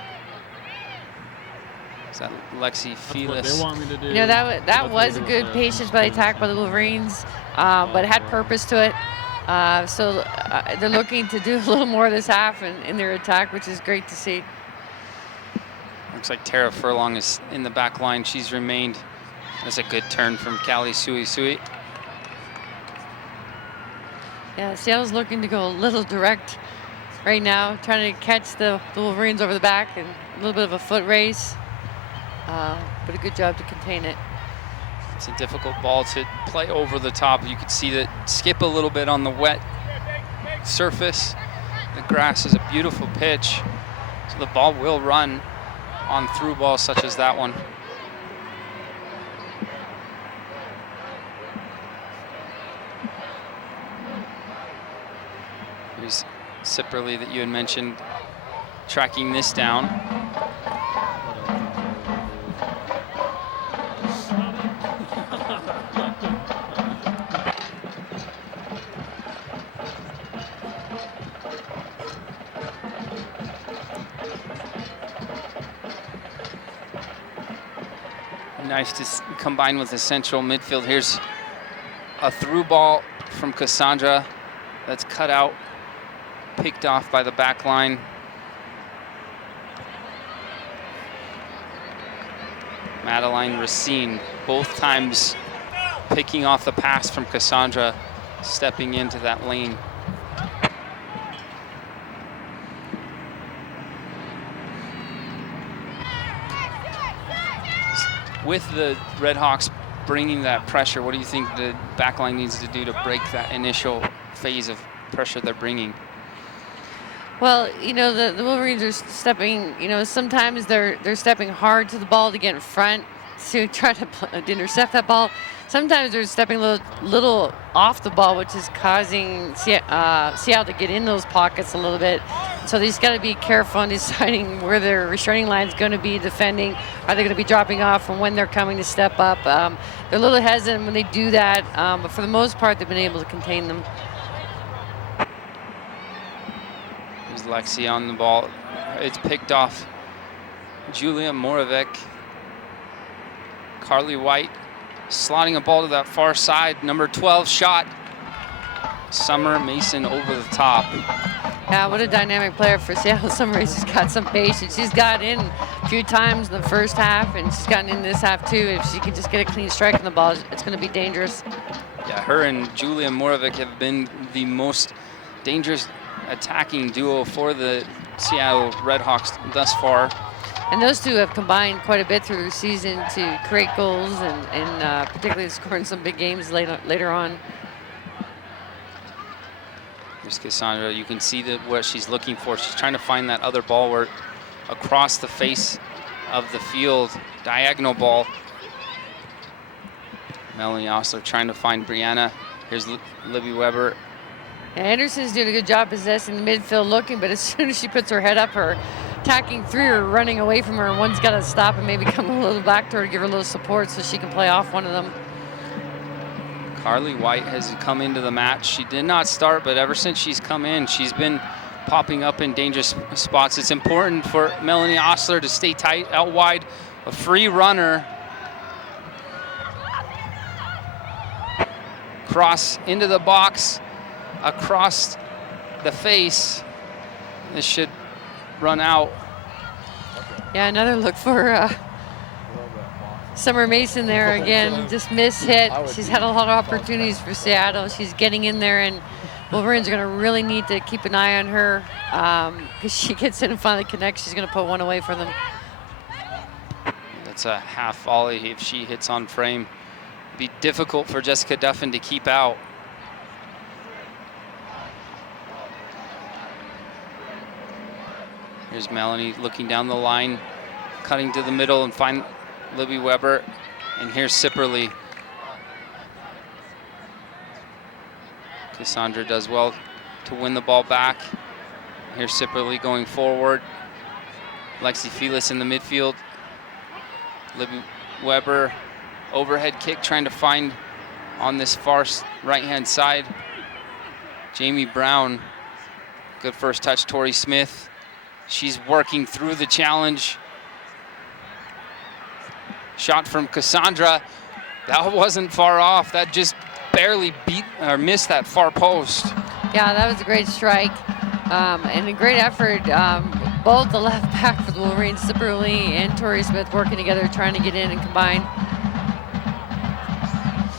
Is that Lexi Felis? You know, that was a good patience by attack by the Wolverines, but had purpose to it. So they're looking to do a little more this half in their attack, which is great to see. Looks like Tara Furlong is in the back line. She's remained. That's a good turn from Callie Sui. Yeah, Seattle's looking to go a little direct right now, trying to catch the Wolverines over the back and a little bit of a foot race. But a good job to contain it. It's a difficult ball to play over the top. You could see that skip a little bit on the wet surface. The grass is a beautiful pitch, so the ball will run on through balls such as that one. Here's Sipperly that you had mentioned, tracking this down. Nice to combine with the central midfield. Here's a through ball from Cassandra that's cut out, picked off by the back line. Madeline Racine, both times picking off the pass from Cassandra, stepping into that lane. With the Redhawks bringing that pressure, what do you think the backline needs to do to break that initial phase of pressure they're bringing? Well, you know, the Wolverines are stepping, you know, sometimes they're stepping hard to the ball to get in front to try to intercept that ball. Sometimes they're stepping a little off the ball, which is causing Seattle to get in those pockets a little bit. So they just got to be careful in deciding where their restraining line is going to be defending. Are they going to be dropping off, and when they're coming to step up? They're a little hesitant when they do that, but for the most part, they've been able to contain them. There's Lexi on the ball. It's picked off Julia Moravec. Carly White slotting a ball to that far side. Number 12 shot. Summer Mason over the top. Yeah, what a dynamic player for Seattle. Summer Mason's got some patience. She's got in a few times in the first half, and she's gotten in this half too. If she can just get a clean strike on the ball, it's going to be dangerous. Yeah, her and Julia Moravec have been the most dangerous attacking duo for the Seattle Redhawks thus far. And those two have combined quite a bit through the season to create goals and particularly scoring some big games later on. Here's Cassandra. You can see that what she's looking for. She's trying to find that other ball where across the face of the field, diagonal ball. Melanie Osler trying to find Brianna. Here's Libby Weber. And Anderson's doing a good job possessing the midfield looking, but as soon as she puts her head up, her attacking three are running away from her, and one's got to stop and maybe come a little back to her to give her a little support so she can play off one of them. Carly White has come into the match. She did not start, but ever since she's come in, she's been popping up in dangerous spots. It's important for Melanie Osler to stay tight out wide. A free runner. Cross into the box, across the face. This should run out. Yeah, another look for Summer Mason there again. Just miss-hit. She's had a lot of opportunities for Seattle. She's getting in there, and Wolverines are going to really need to keep an eye on her because she gets in and finally connects. She's going to put one away for them. That's a half volley if she hits on frame. Be difficult for Jessica Duffin to keep out. Here's Melanie looking down the line, cutting to the middle and find Libby Weber. And here's Sipperly. Cassandra does well to win the ball back. Here's Sipperly going forward. Lexi Felix in the midfield. Libby Weber, overhead kick, trying to find on this far right-hand side. Jamie Brown, good first touch. Tori Smith, she's working through the challenge. Shot from Cassandra, that wasn't far off. That just barely beat or missed that far post. Yeah, that was a great strike and a great effort. Both the left back for the Wolverines, Sipperly and Tori Smith, working together, trying to get in and combine.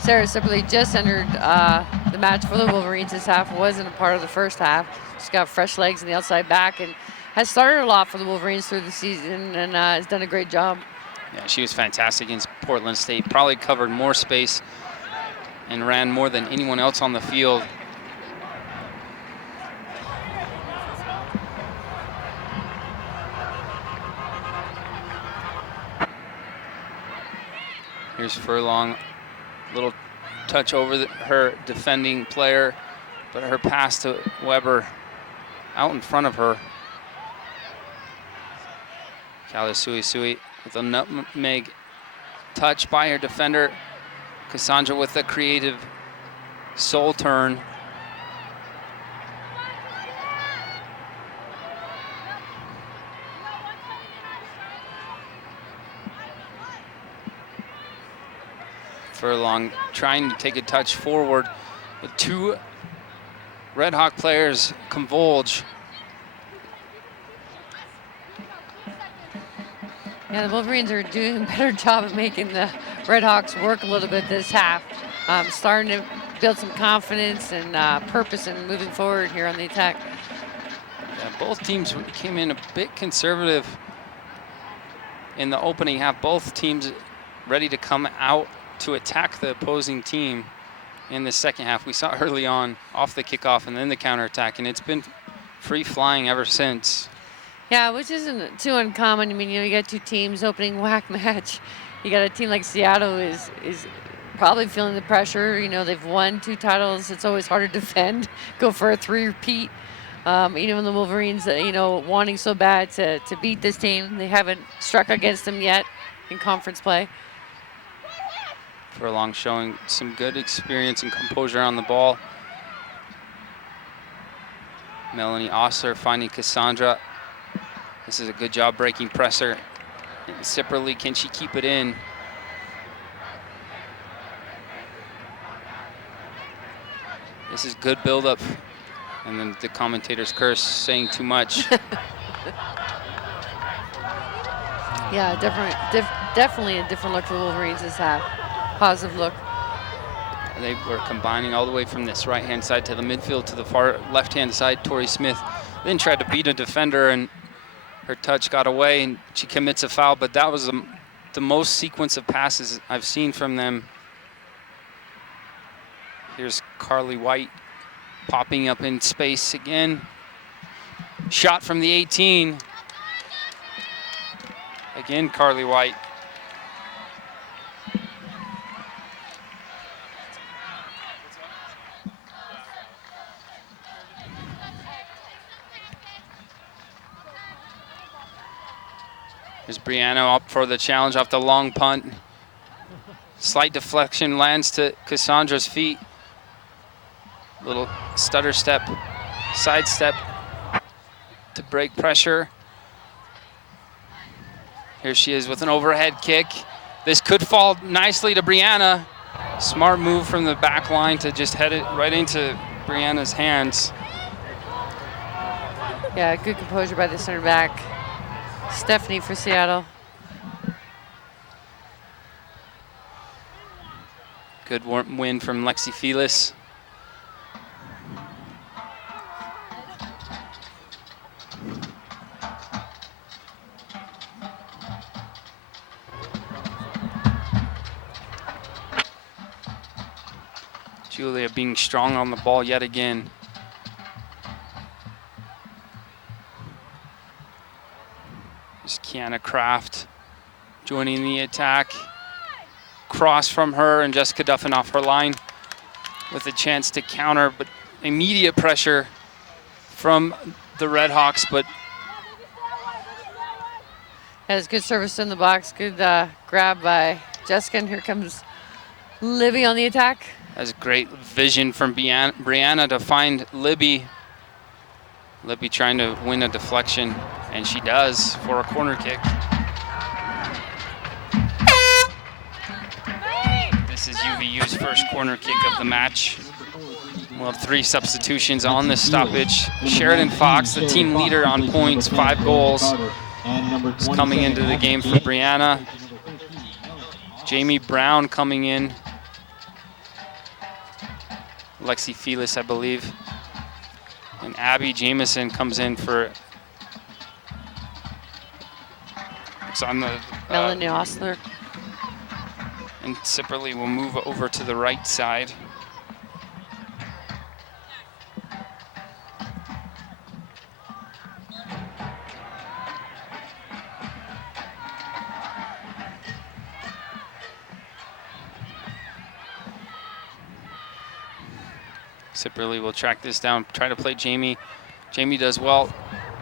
Sarah Sipperly just entered the match for the Wolverines this half, wasn't a part of the first half. She's got fresh legs in the outside back and has started a lot for the Wolverines through the season and has done a great job. Yeah, she was fantastic against Portland State. Probably covered more space and ran more than anyone else on the field. Here's Furlong, little touch over her defending player, but her pass to Weber out in front of her. Kalisuisui with a nutmeg touch by her defender. Cassandra with a creative soul turn. Furlong trying to take a touch forward, but two Red Hawk players converge. Yeah, the Wolverines are doing a better job of making the Red Hawks work a little bit this half. Starting to build some confidence and purpose in moving forward here on the attack. Yeah, both teams came in a bit conservative in the opening half. Both teams ready to come out to attack the opposing team in the second half. We saw early on off the kickoff and then the counterattack, and it's been free flying ever since. Yeah, which isn't too uncommon. I mean, you got two teams opening WAC match. You got a team like Seattle is probably feeling the pressure. You know, they've won 2 titles. It's always hard to defend, go for a 3-repeat. Even the Wolverines, wanting so bad to beat this team. They haven't struck against them yet in conference play. Furlong showing some good experience and composure on the ball. Melanie Osler finding Cassandra. This is a good job breaking presser. Sipperly, can she keep it in? This is good buildup. And then the commentator's curse, saying too much. Yeah, definitely a different look for the Wolverines this half. Positive look. They were combining all the way from this right-hand side to the midfield to the far left-hand side. Tori Smith then tried to beat a defender, and her touch got away, and she commits a foul. But that was the most sequence of passes I've seen from them. Here's Carly White popping up in space again. Shot from the 18. Again, Carly White. Here's Brianna up for the challenge off the long punt. Slight deflection lands to Cassandra's feet. Little stutter step, side step to break pressure. Here she is with an overhead kick. This could fall nicely to Brianna. Smart move from the back line to just head it right into Brianna's hands. Yeah, good composure by the center back. Stephanie for Seattle. Good win from Lexi Felix. Julia being strong on the ball yet again. There's Kiana Kraft joining the attack. Cross from her, and Jessica Duffin off her line with a chance to counter, but immediate pressure from the Red Hawks, but has good service in the box. Good grab by Jessica, and here comes Libby on the attack. has great vision from Brianna to find Libby. Libby trying to win a deflection, and she does for a corner kick. This is UVU's first corner kick of the match. We'll have 3 substitutions on this stoppage. Sheridan Fox, the team leader on points, 5 goals, is coming into the game for Brianna. Jamie Brown coming in. Lexi Felis, I believe. And Abby Jamison comes in for. It's on the. Melanie Osler. And Sipperly will move over to the right side. Sipperly will track this down, try to play Jamie. Jamie does well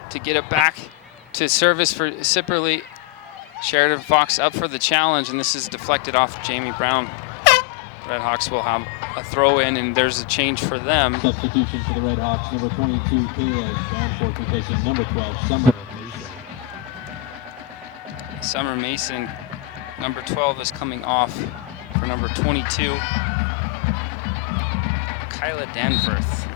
to get it back to service for Sipperly. Sheridan Fox up for the challenge, and this is deflected off Jamie Brown. Red Hawks will have a throw in, and there's a change for them. Substitution for the Red Hawks, number 22, Kayla Danforth, replacing number 12, Summer Mason. Summer Mason, number 12, is coming off for number 22, Kyla Danforth.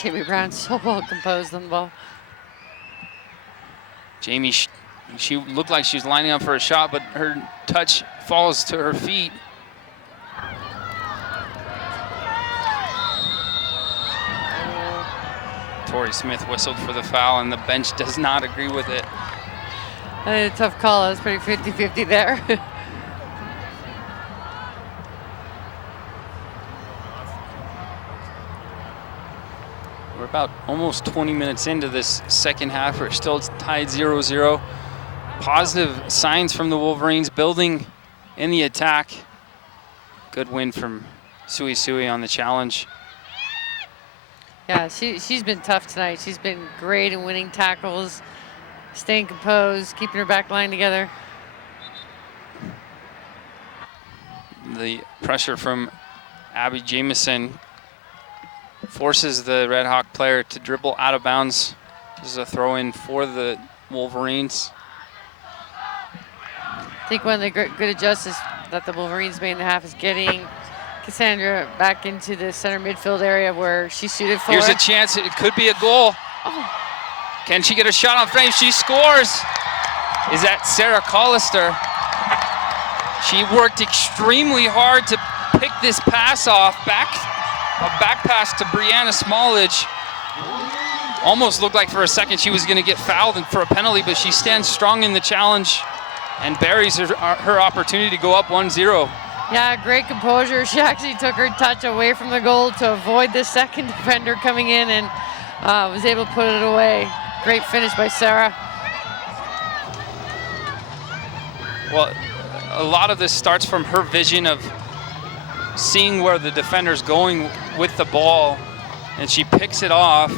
Jamie Brown so well composed on the ball. Jamie, she looked like she was lining up for a shot, but her touch falls to her feet. Tori Smith whistled for the foul, and the bench does not agree with it. A tough call. It was pretty 50-50 there. We're about almost 20 minutes into this second half. We're still tied 0-0. Positive signs from the Wolverines building in the attack. Good win from Sui Sui on the challenge. Yeah, she's been tough tonight. She's been great in winning tackles, staying composed, keeping her back line together. The pressure from Abby Jamison forces the Red Hawk player to dribble out of bounds. This is a throw-in for the Wolverines. I think one of the good adjustments that the Wolverines made in the half is getting Cassandra back into the center midfield area where she's suited for. Here's a chance. It could be a goal. Oh. Can she get a shot on frame? She scores. Is that Sarah Collister? She worked extremely hard to pick this pass off. A back pass to Brianna Smallage. Almost looked like for a second she was going to get fouled and for a penalty, but she stands strong in the challenge and buries her opportunity to go up 1-0. Yeah, great composure. She actually took her touch away from the goal to avoid the second defender coming in and was able to put it away. Great finish by Sarah. Well, a lot of this starts from her vision of seeing where the defender's going with the ball, and she picks it off.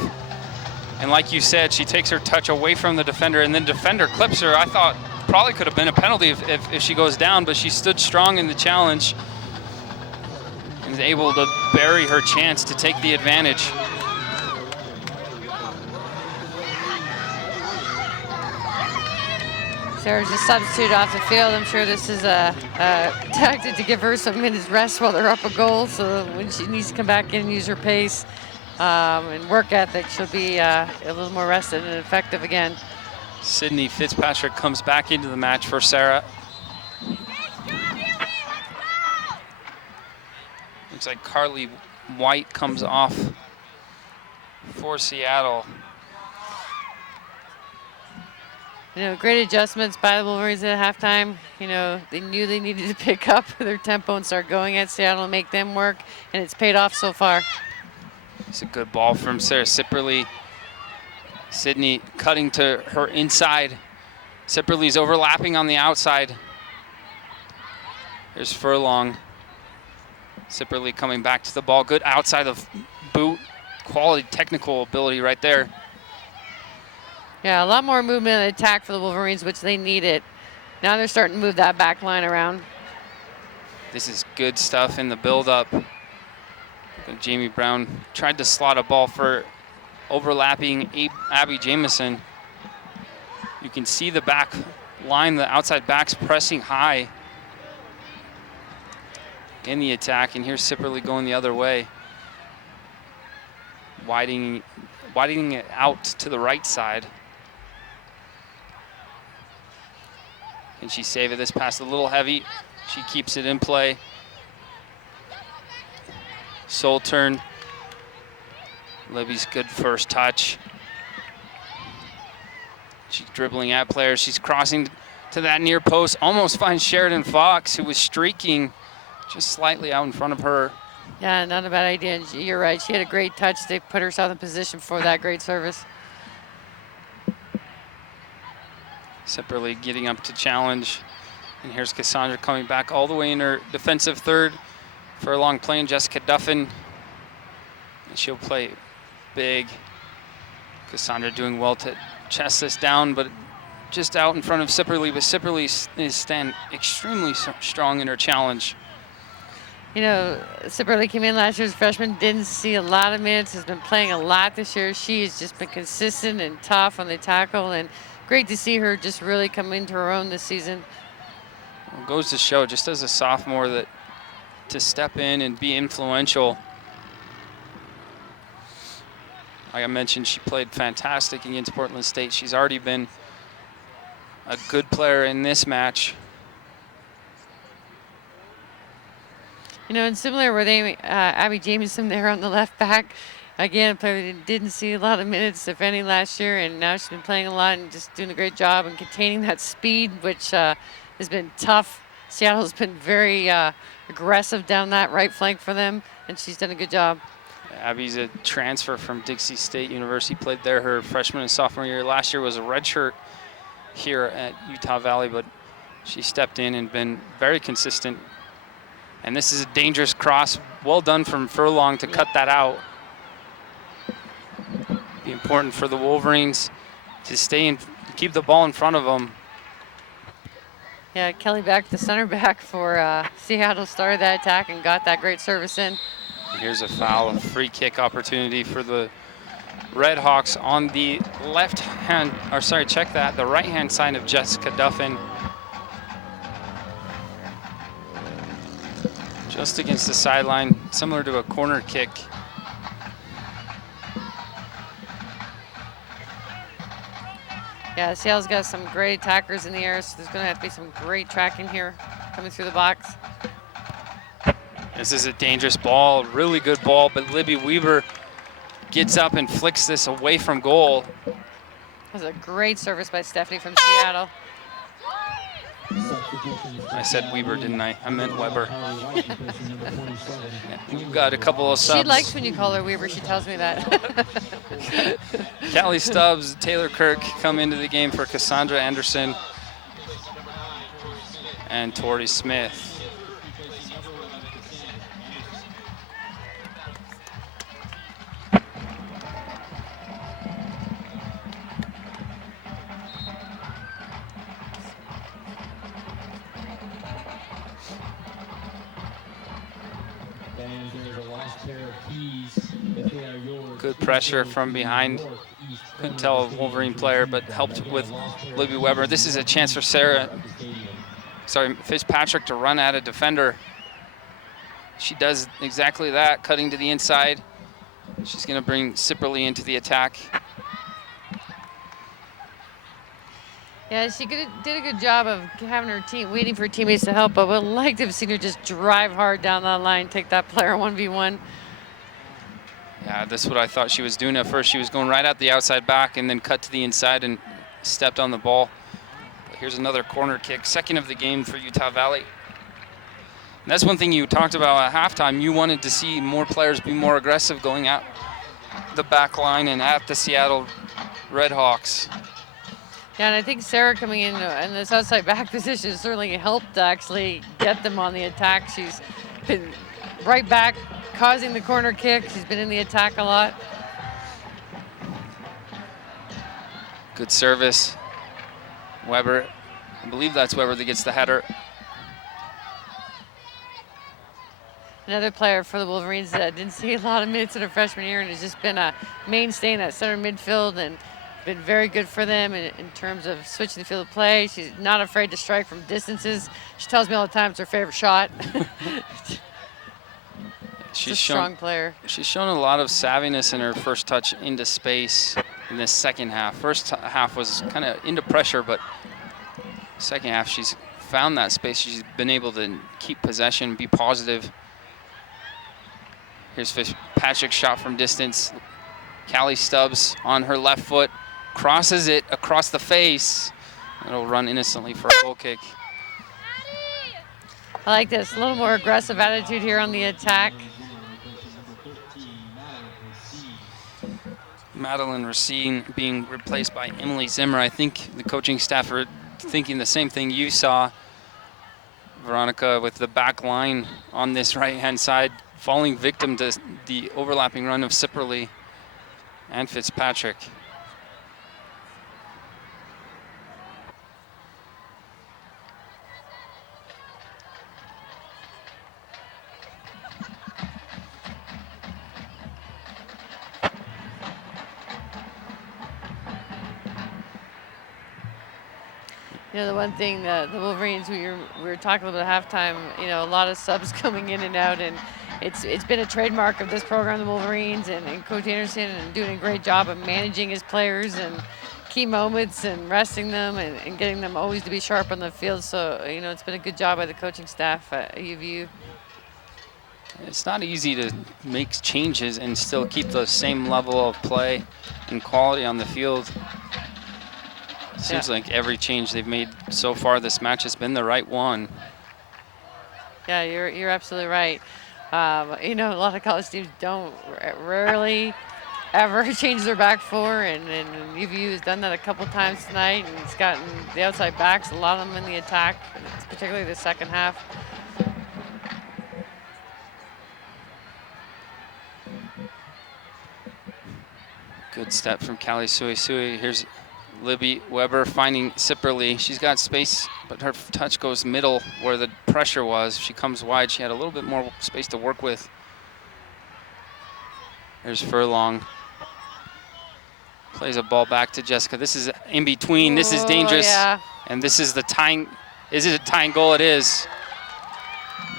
And like you said, she takes her touch away from the defender, and then defender clips her. I thought probably could have been a penalty if she goes down, but she stood strong in the challenge and is able to bury her chance to take the advantage. Sarah's just substituted off the field. I'm sure this is a tactic to give her some minutes rest while they're up a goal, so when she needs to come back in and use her pace and work ethic, she'll be a little more rested and effective again. Sydney Fitzpatrick comes back into the match for Sarah. Looks like Carly White comes off for Seattle. You know, great adjustments by the Wolverines at halftime. You know, they knew they needed to pick up their tempo and start going at Seattle and make them work, and it's paid off so far. It's a good ball from Sarah Sipperly. Sydney cutting to her inside Sipperly's overlapping on the outside. Here's Furlong. Sipperly coming back to the ball. Good outside of boot. Quality technical ability right there. Yeah, a lot more movement and attack for the Wolverines, which they needed. Now they're starting to move that back line around. This is good stuff in the build-up. Jamie Brown tried to slot a ball for overlapping Abby Jamison. You can see the back line, the outside backs pressing high in the attack, and here's Sipperly going the other way. Widening it out to the right side. Can she save it? This pass a little heavy. She keeps it in play. Soul turn. Libby's good first touch. She's dribbling at players. She's crossing to that near post. Almost finds Sheridan Fox, who was streaking just slightly out in front of her. Yeah, not a bad idea. You're right. She had a great touch to put herself in position for that great service. Sipperly getting up to challenge. And here's Cassandra coming back all the way in her defensive third. Furlong playing Jessica Duffin. And she'll play big. Cassandra doing well to chest this down, but just out in front of Sipperly. But Sipperly is stand extremely strong in her challenge. You know, Sipperly came in last year as a freshman, didn't see a lot of minutes, has been playing a lot this year. She has just been consistent and tough on the tackle, and great to see her just really come into her own this season. Well, it goes to show, just as a sophomore, that to step in and be influential. Like I mentioned, she played fantastic against Portland State. She's already been a good player in this match. You know, and similar where they, Abby Jamison there on the left back. Again, a player that didn't see a lot of minutes, if any, last year, and now she's been playing a lot and just doing a great job and containing that speed, which has been tough. Seattle's been very aggressive down that right flank for them, and she's done a good job. Abby's a transfer from Dixie State University, played there her freshman and sophomore year. Last year was a redshirt here at Utah Valley, but she stepped in and been very consistent. And this is a dangerous cross. Well done from Furlong to cut that out. Be important for the Wolverines to stay and keep the ball in front of them. Yeah, Kelly Beck, the center back for Seattle, started that attack and got that great service in. Here's a foul, a free kick opportunity for the Red Hawks on the left hand, or sorry, check that, the right hand side of Jessica Duffin. Just against the sideline, similar to a corner kick. Yeah, Seattle's got some great attackers in the air, so there's going to have to be some great tracking here coming through the box. This is a dangerous ball, really good ball, but Libby Weaver gets up and flicks this away from goal. That was a great service by Stephanie from Seattle. I said Weaver, didn't I? I meant Weber. Yeah, you've got a couple of subs. She likes when you call her Weaver. She tells me that. Callie Stubbs, Taylor Kirk come into the game for Cassandra Anderson and Tori Smith. Good pressure from behind. Couldn't tell a Wolverine player, but helped with Libby Weber. This is a chance for Fitzpatrick to run at a defender. She does exactly that, cutting to the inside. She's going to bring Sipperly into the attack. Yeah, she did a good job of having her team, waiting for her teammates to help, but would like to have seen her just drive hard down that line, take that player 1v1. Yeah, that's what I thought she was doing at first. She was going right at the outside back and then cut to the inside and stepped on the ball. But here's another corner kick, second of the game for Utah Valley. And that's one thing you talked about at halftime. You wanted to see more players be more aggressive going at the back line and at the Seattle Red Hawks. Yeah, and I think Sarah coming in this outside back position certainly helped actually get them on the attack. She's been right back causing the corner kick. She's been in the attack a lot. Good service. Weber, I believe that's Weber that gets the header. Another player for the Wolverines that didn't see a lot of minutes in her freshman year and has just been a mainstay in that center midfield and been very good for them in terms of switching the field of play. She's not afraid to strike from distances. She tells me all the time it's her favorite shot. She's a strong player. She's shown a lot of savviness in her first touch into space in this second half. First half was kind of into pressure, but second half she's found that space. She's been able to keep possession, be positive. Here's Patrick's shot from distance. Callie Stubbs on her left foot, crosses it across the face. It'll run innocently for a goal kick. I like this, a little more aggressive attitude here on the attack. Madeline Racine being replaced by Emily Zimmer. I think the coaching staff are thinking the same thing you saw, Veronica, with the back line on this right-hand side, falling victim to the overlapping run of Sipperly and Fitzpatrick. You know, the one thing that the Wolverines, we were talking about at halftime, you know, a lot of subs coming in and out, and it's been a trademark of this program, the Wolverines, and Coach Anderson and doing a great job of managing his players and key moments and resting them and getting them always to be sharp on the field. So, you know, it's been a good job by the coaching staff at UVU. It's not easy to make changes and still keep the same level of play and quality on the field. Seems like every change they've made so far this match has been the right one. Yeah, you're absolutely right. You know, a lot of college teams rarely ever change their back four, and UVU has done that a couple times tonight, and it's gotten the outside backs, a lot of them in the attack, particularly the second half. Good step from Callie Sui. Here's Libby Weber finding Sipperly. She's got space, but her touch goes middle where the pressure was. If she comes wide, she had a little bit more space to work with. There's Furlong. Plays a ball back to Jessica. This is in between. This is dangerous. Yeah. And this is the tying. Is it a tying goal? It is.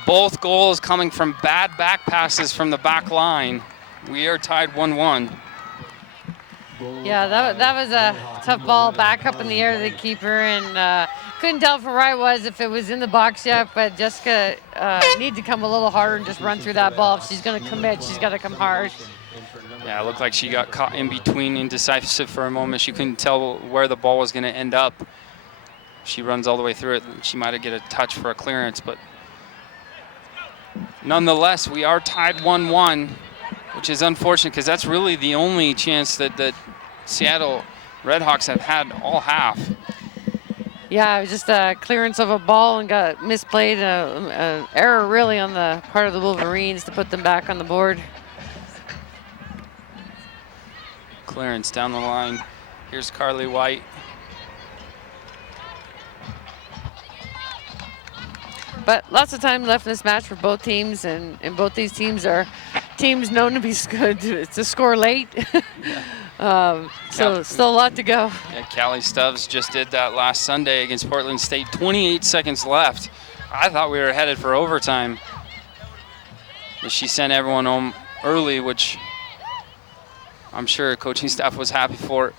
Both goals coming from bad back passes from the back line. We are tied 1-1. Yeah, that was a tough ball back up in the air to the keeper, and couldn't tell from where I was if it was in the box yet, but Jessica needs to come a little harder and just run through that ball. If she's going to commit, she's got to come hard. Yeah, it looked like she got caught in between, indecisive for a moment. She couldn't tell where the ball was going to end up. She runs all the way through it. She might have get a touch for a clearance, but nonetheless, we are tied 1-1. Which is unfortunate because that's really the only chance that Seattle Redhawks have had all half. Yeah, it was just a clearance of a ball and got misplayed. An error really on the part of the Wolverines to put them back on the board. Clearance down the line. Here's Carly White. But lots of time left in this match for both teams, and both these teams are teams known to be good to score late. So still a lot to go. Yeah, Callie Stubbs just did that last Sunday against Portland State. 28 seconds left. I thought we were headed for overtime. But she sent everyone home early, which I'm sure coaching staff was happy for.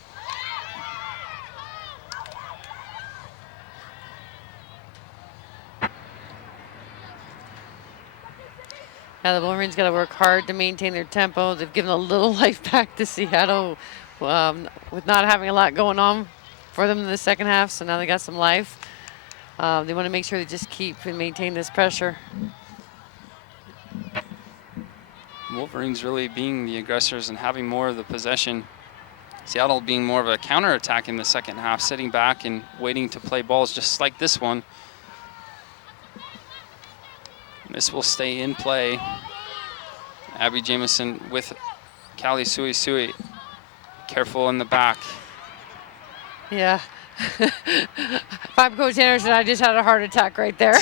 Yeah, the Wolverines got to work hard to maintain their tempo. They've given a little life back to Seattle with not having a lot going on for them in the second half, so now they got some life. They want to make sure they just keep and maintain this pressure. Wolverines really being the aggressors and having more of the possession. Seattle being more of a counterattack in the second half, sitting back and waiting to play balls just like this one. This will stay in play. Abby Jamison with Callie Sui Sui. Careful in the back. Yeah. If I'm Coach Anderson, I just had a heart attack right there.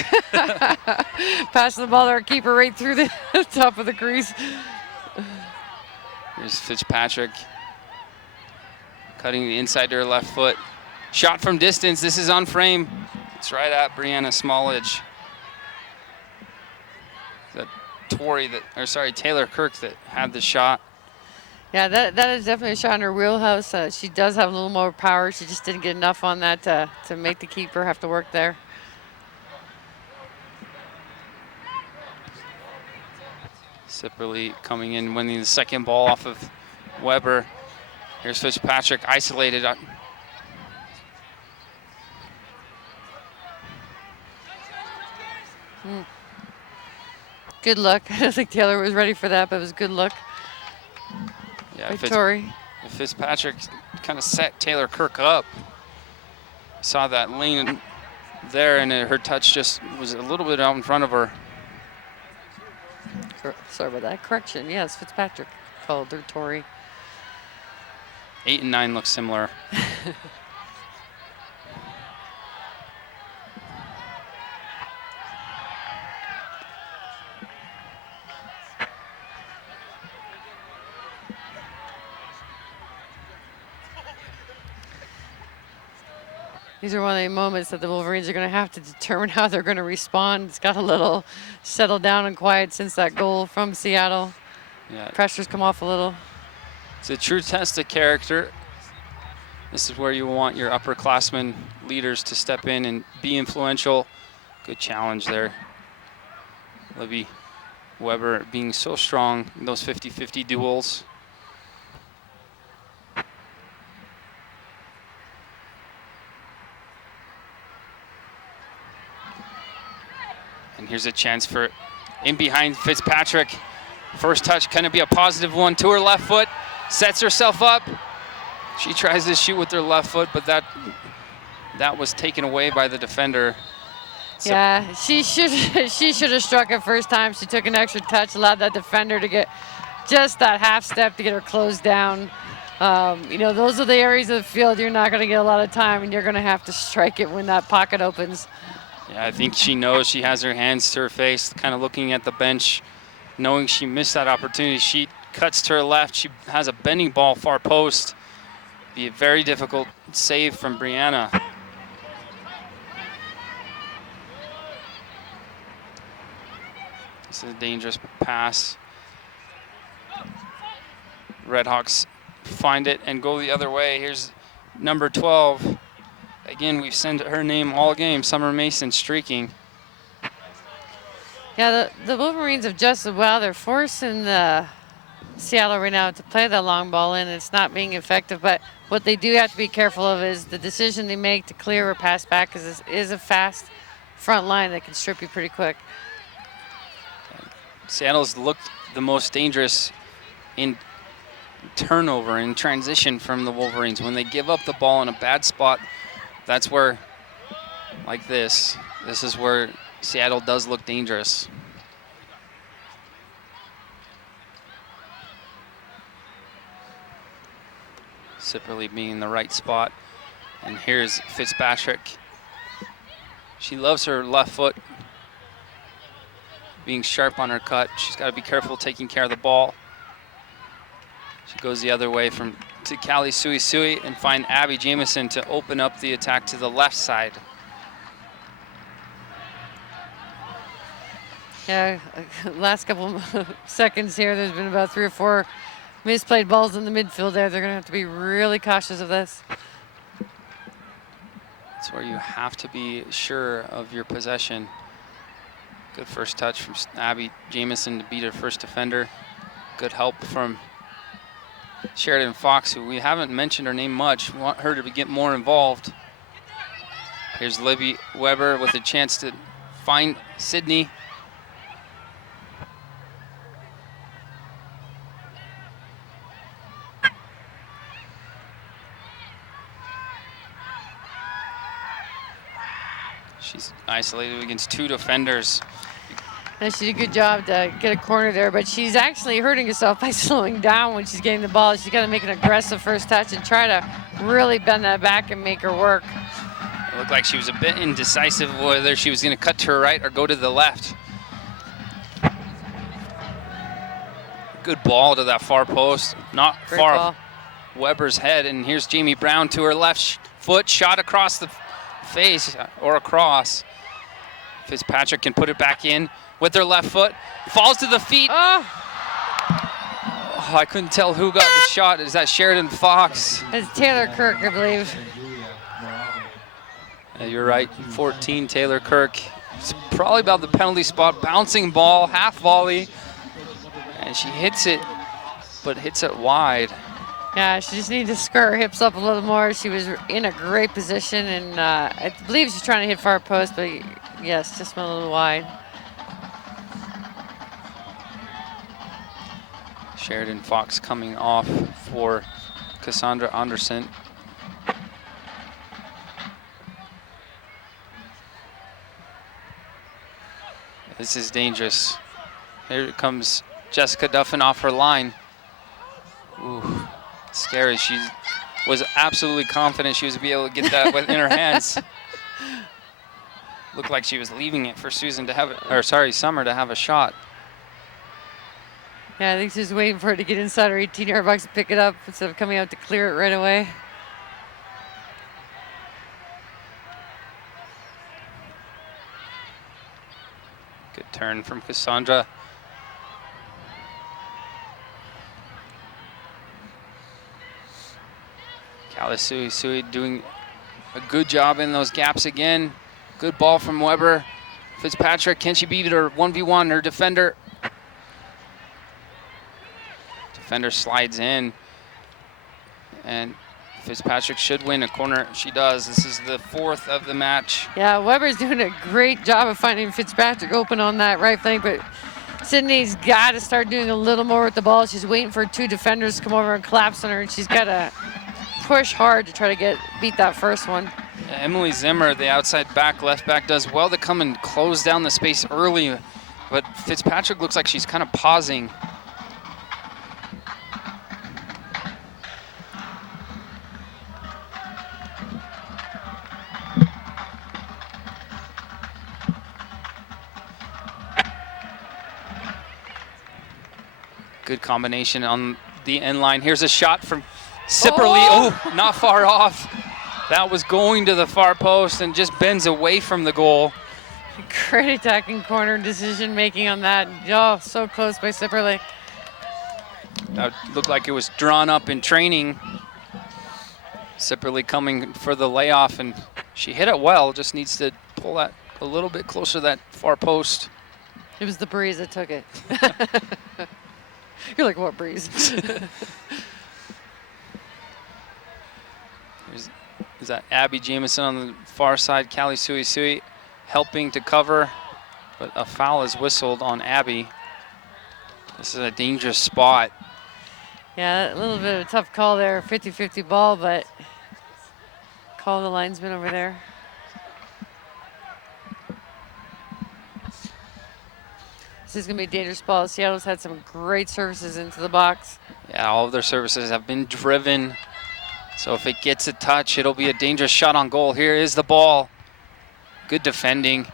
Passing the ball to our keeper right through the top of the crease. Here's Fitzpatrick cutting the inside to her left foot. Shot from distance. This is on frame. It's right at Brianna Smallage. Taylor Kirk that had the shot. Yeah, that is definitely a shot in her wheelhouse. She does have a little more power. She just didn't get enough on that to make the keeper have to work there. Sipperly coming in, winning the second ball off of Weber. Here's Fitzpatrick isolated. Good look. I don't think Taylor was ready for that, but it was good look. Yeah, Tori. Fitzpatrick kind of set Taylor Kirk up. Saw that lane there, and her touch just was a little bit out in front of her. Sorry about that. Correction. Yes, Fitzpatrick called her Tori. 8 and 9 look similar. These are one of the moments that the Wolverines are going to have to determine how they're going to respond. It's got a little settled down and quiet since that goal from Seattle. Yeah. Pressure's come off a little. It's a true test of character. This is where you want your upperclassmen leaders to step in and be influential. Good challenge there. Libby Weber being so strong in those 50-50 duels. And here's a chance for in behind Fitzpatrick. First touch, can it be a positive one to her left foot? Sets herself up. She tries to shoot with her left foot, but that was taken away by the defender. So yeah, she should have struck it first time. She took an extra touch, allowed that defender to get just that half step to get her closed down. You know, those are the areas of the field you're not going to get a lot of time, and you're going to have to strike it when that pocket opens. Yeah, I think she knows. She has her hands to her face, kind of looking at the bench, knowing she missed that opportunity. She cuts to her left. She has a bending ball far post. Be a very difficult save from Brianna. This is a dangerous pass. Redhawks find it and go the other way. Here's number 12. Again, we've sent her name all game, Summer Mason, streaking. Yeah, the Wolverines have adjusted well. They're forcing the Seattle right now to play that long ball in. It's not being effective, but what they do have to be careful of is the decision they make to clear or pass back, because this is a fast front line that can strip you pretty quick. Seattle's looked the most dangerous in turnover and transition from the Wolverines. When they give up the ball in a bad spot, that's where, like this is where Seattle does look dangerous. Sipperly being in the right spot. And here's Fitzpatrick. She loves her left foot being sharp on her cut. She's got to be careful taking care of the ball. She goes the other way to Callie Sui Sui and find Abby Jamison to open up the attack to the left side. Yeah, last couple seconds here, there's been about 3 or 4 misplayed balls in the midfield there. They're going to have to be really cautious of this. That's where you have to be sure of your possession. Good first touch from Abby Jamison to beat her first defender. Good help from Sheridan Fox, who we haven't mentioned her name much. We want her to get more involved. Here's Libby Weber with a chance to find Sydney. isolated against 2 defenders. And she did a good job to get a corner there, but she's actually hurting herself by slowing down when she's getting the ball. She's got to make an aggressive first touch and try to really bend that back and make her work. It looked like she was a bit indecisive whether she was going to cut to her right or go to the left. Good ball to that far post, not Great far ball. of Weber's head. And here's Jamie Brown to her left foot, shot across the face or across. Fitzpatrick can put it back in with her left foot, falls to the feet. Oh, Oh, I couldn't tell who got the shot. Is that Sheridan Fox? it's Taylor Kirk, I believe. Yeah, you're right, 14, Taylor Kirk. It's probably about the penalty spot, bouncing ball, half volley. And she hits it, but hits it wide. Yeah, she just needed to skirt her hips up a little more. She was in a great position, and I believe she's trying to hit far post, but yes, just went a little wide. Sheridan Fox coming off for Cassandra Anderson. This is dangerous. Here comes Jessica Duffin off her line. Ooh, scary. She was absolutely confident she was be able to get that in her hands. Looked like she was leaving it for Susan to have it, or sorry, Summer to have a shot. Yeah, I think she's waiting for it to get inside her 18-yard box to pick it up instead of coming out to clear it right away. Good turn from Cassandra. Sui doing a good job in those gaps again. Good ball from Weber. Fitzpatrick, can she beat her 1v1, her defender? Defender slides in, and Fitzpatrick should win a corner. She does. This is the 4th of the match. Yeah, Weber's doing a great job of finding Fitzpatrick open on that right flank, but Sydney's got to start doing a little more with the ball. She's waiting for 2 defenders to come over and collapse on her, and she's got to push hard to try to beat that first one. Emily Zimmer, the outside back, left back, does well to come and close down the space early, but Fitzpatrick looks like she's kind of pausing. Good combination on the end line. Here's a shot from Sipperly. Oh, not far off. That was going to the far post and just bends away from the goal. Great attacking corner decision making on that. Oh, so close by Sipperly. That looked like it was drawn up in training. Sipperly coming for the layoff, and she hit it well. Just needs to pull that a little bit closer to that far post. It was the breeze that took it. You're like, what breeze? Is that Abby Jamison on the far side? Callie Sui helping to cover, but a foul is whistled on Abby. This is a dangerous spot. Yeah, a little bit of a tough call there. 50-50 ball, but call the linesman over there. This is going to be a dangerous ball. Seattle's had some great services into the box. Yeah, all of their services have been driven. So if it gets a touch, it'll be a dangerous shot on goal. Here is the ball. Good defending.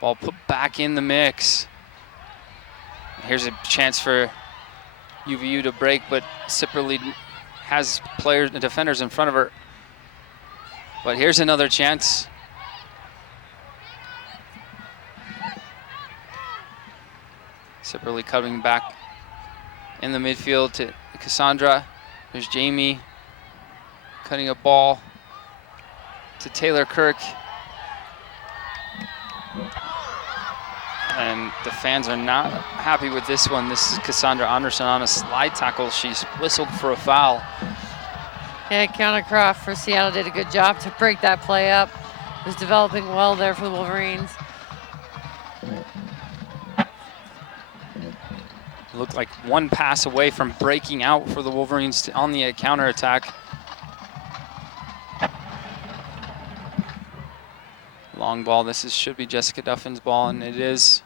Ball put back in the mix. Here's a chance for UVU to break, but Sipperly has defenders in front of her. But here's another chance. Sipperly coming back in the midfield to Cassandra. There's Jamie cutting a ball to Taylor Kirk. And the fans are not happy with this one. This is Cassandra Anderson on a slide tackle. She's whistled for a foul. Yeah, Countercroft for Seattle did a good job to break that play up. It was developing well there for the Wolverines. Looked like one pass away from breaking out for the Wolverines on the counterattack. Long ball. This should be Jessica Duffin's ball, and it is.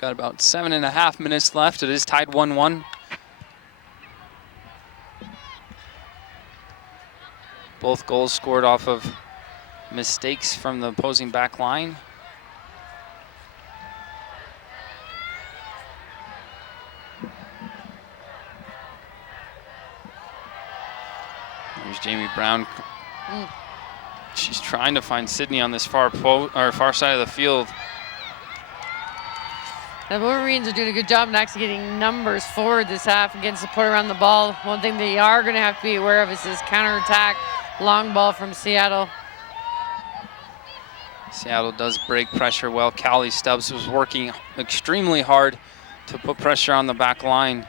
Got about 7.5 minutes left. It is tied 1-1. Both goals scored off of mistakes from the opposing back line. There's Jamie Brown. She's trying to find Sydney on this far side of the field. The Wolverines are doing a good job in actually getting numbers forward this half and getting support around the ball. One thing they are going to have to be aware of is this counterattack long ball from Seattle. Seattle does break pressure well. Callie Stubbs was working extremely hard to put pressure on the back line.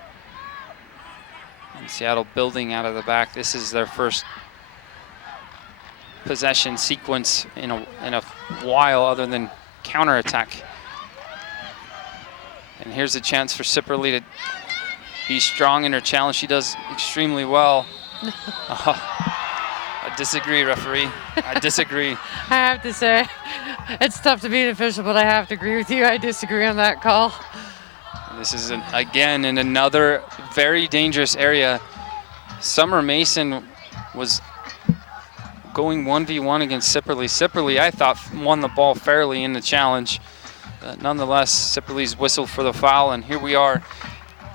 And Seattle building out of the back. This is their first possession sequence in a while other than counterattack. And here's a chance for Sipperly to be strong in her challenge. She does extremely well. I disagree, referee. I disagree. I have to say, it's tough to be an official, but I have to agree with you. I disagree on that call. This is, again, in another very dangerous area. Summer Mason was going 1v1 against Sipperly. Sipperly, I thought, won the ball fairly in the challenge. Nonetheless, Sipperly's whistled for the foul, and here we are.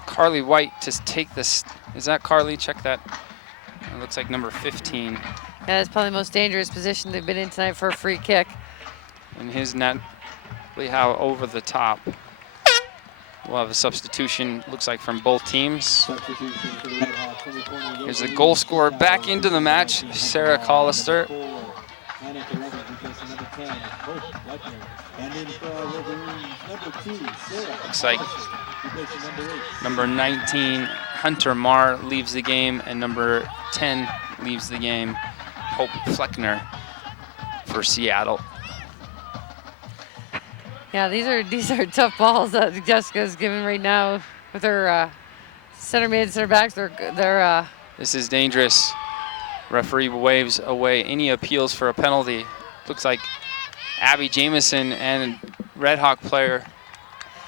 Carly White to take this. Is that Carly? Check that. It looks like number 15. Yeah, that's probably the most dangerous position they've been in tonight for a free kick. And his net, Lehau over the top. We'll have a substitution, looks like, from both teams. Here's the goal scorer back into the match, Sarah Collister. Looks like number 19, Hunter Marr, leaves the game, and number 10 leaves the game, Hope Fleckner for Seattle. Yeah, these are tough balls that Jessica's giving right now with her center mid, center backs. They're This is dangerous. Referee waves away any appeals for a penalty. Looks like Abby Jamieson and Red Hawk player,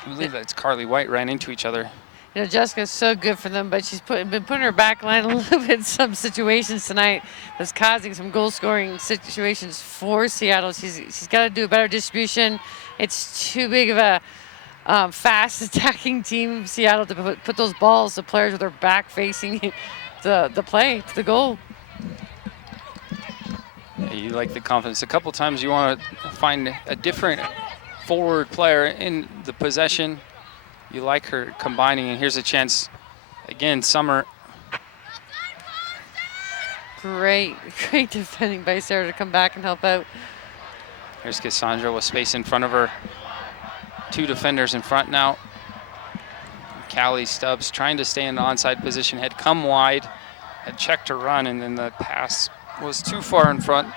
I believe that's Carly White, ran into each other. You know, Jessica's so good for them, but she's been putting her back line a little bit in some situations tonight that's causing some goal-scoring situations for Seattle. She's got to do a better distribution. It's too big of a fast attacking team, Seattle, to put those balls to players with their back facing the play to the goal. Yeah, you like the confidence. A couple times you want to find a different forward player in the possession. You like her combining, and here's a chance. Again, Summer. Great defending by Sarah to come back and help out. Here's Cassandra with space in front of her. Two defenders in front now. Callie Stubbs trying to stay in the onside position, had come wide, had checked her run, and then the pass was too far in front.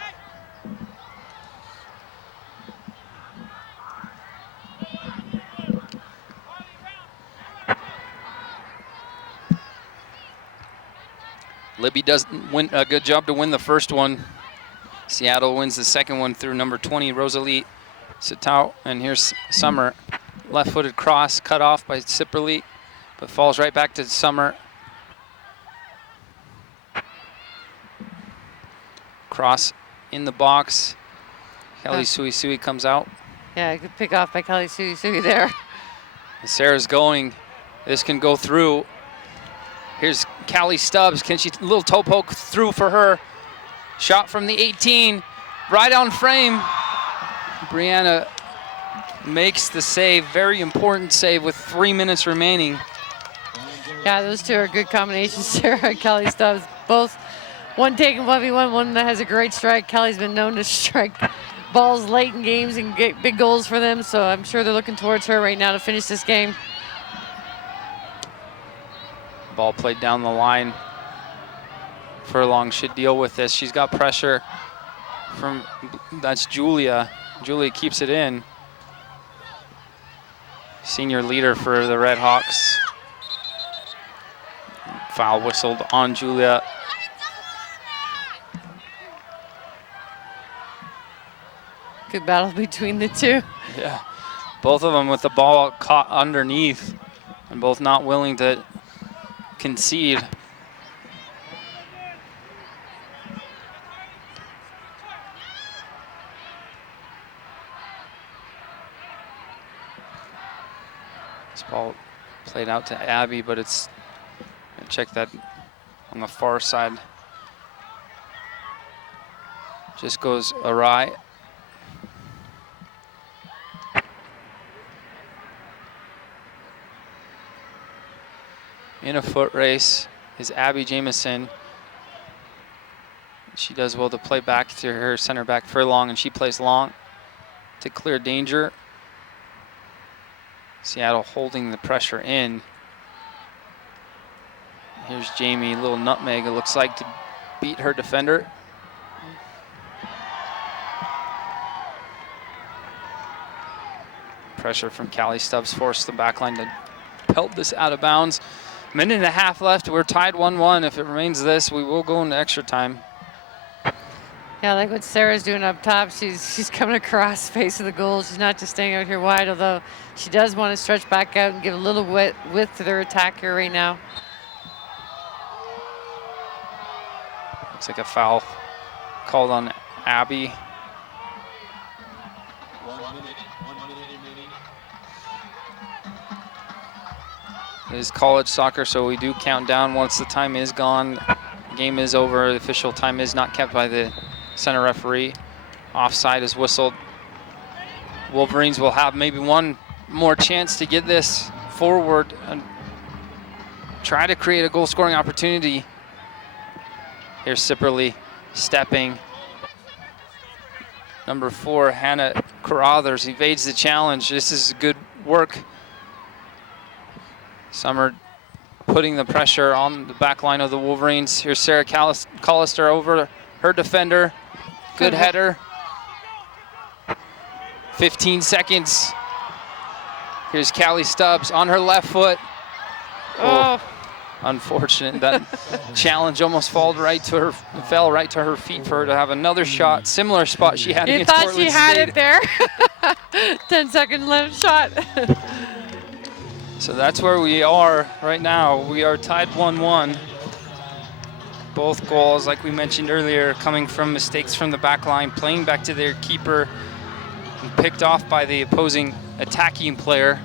Libby does win a good job to win the first one. Seattle wins the second one through number 20, Rosalie Sitau. And here's Summer, left-footed cross, cut off by Sipperly, but falls right back to Summer. Cross in the box. Kelly Sui comes out. Yeah, good pick off by Kelly Sui there. And Sarah's going. This can go through. Here's Callie Stubbs. Can she, little toe poke through for her. Shot from the 18, right on frame. Brianna makes the save, very important save with 3 minutes remaining. Yeah, those two are good combinations, Sarah and Kelly Stubbs. Both, one taking 1v1, one that has a great strike. Kelly's been known to strike balls late in games and get big goals for them, so I'm sure they're looking towards her right now to finish this game. Ball played down the line. Furlong should deal with this. She's got pressure from, that's Julia. Julia keeps it in. Senior leader for the Red Hawks. foul whistled on Julia. Good battle between the two. Yeah, both of them with the ball caught underneath and both not willing to concede. This ball played out to Abby, but it's, check that on the far side. Just goes awry. In a foot race is Abby Jamison. She does well to play back to her center back Furlong, and she plays long to clear danger. Seattle holding the pressure in. Here's Jamie, little nutmeg, it looks like, to beat her defender. Pressure from Callie Stubbs forced the backline to pelt this out of bounds. Minute and a half left. We're tied 1-1. If it remains this, we will go into extra time. Yeah, like what Sarah's doing up top. She's coming across face of the goal. She's not just staying out here wide, although she does want to stretch back out and give a little width to their attack here right now. Looks like a foul called on Abby. 1 minute remaining. It is college soccer, so we do count down once the time is gone. Game is over. The official time is not kept by the center referee. Offside is whistled. Wolverines will have maybe one more chance to get this forward and try to create a goal-scoring opportunity. Here's Sipperly stepping. Number 4, Hannah Carruthers evades the challenge. This is good work. Summer putting the pressure on the back line of the Wolverines. Here's Sarah Collister over her defender. Good header. 15 seconds. Here's Callie Stubbs on her left foot. Oh. Unfortunate. That challenge almost fell right to her feet for her to have another shot. Similar spot she had against Portland State. You thought she had it there. 10 second left shot. So that's where we are right now. We are tied 1-1. Both goals, like we mentioned earlier, coming from mistakes from the back line, playing back to their keeper, and picked off by the opposing attacking player.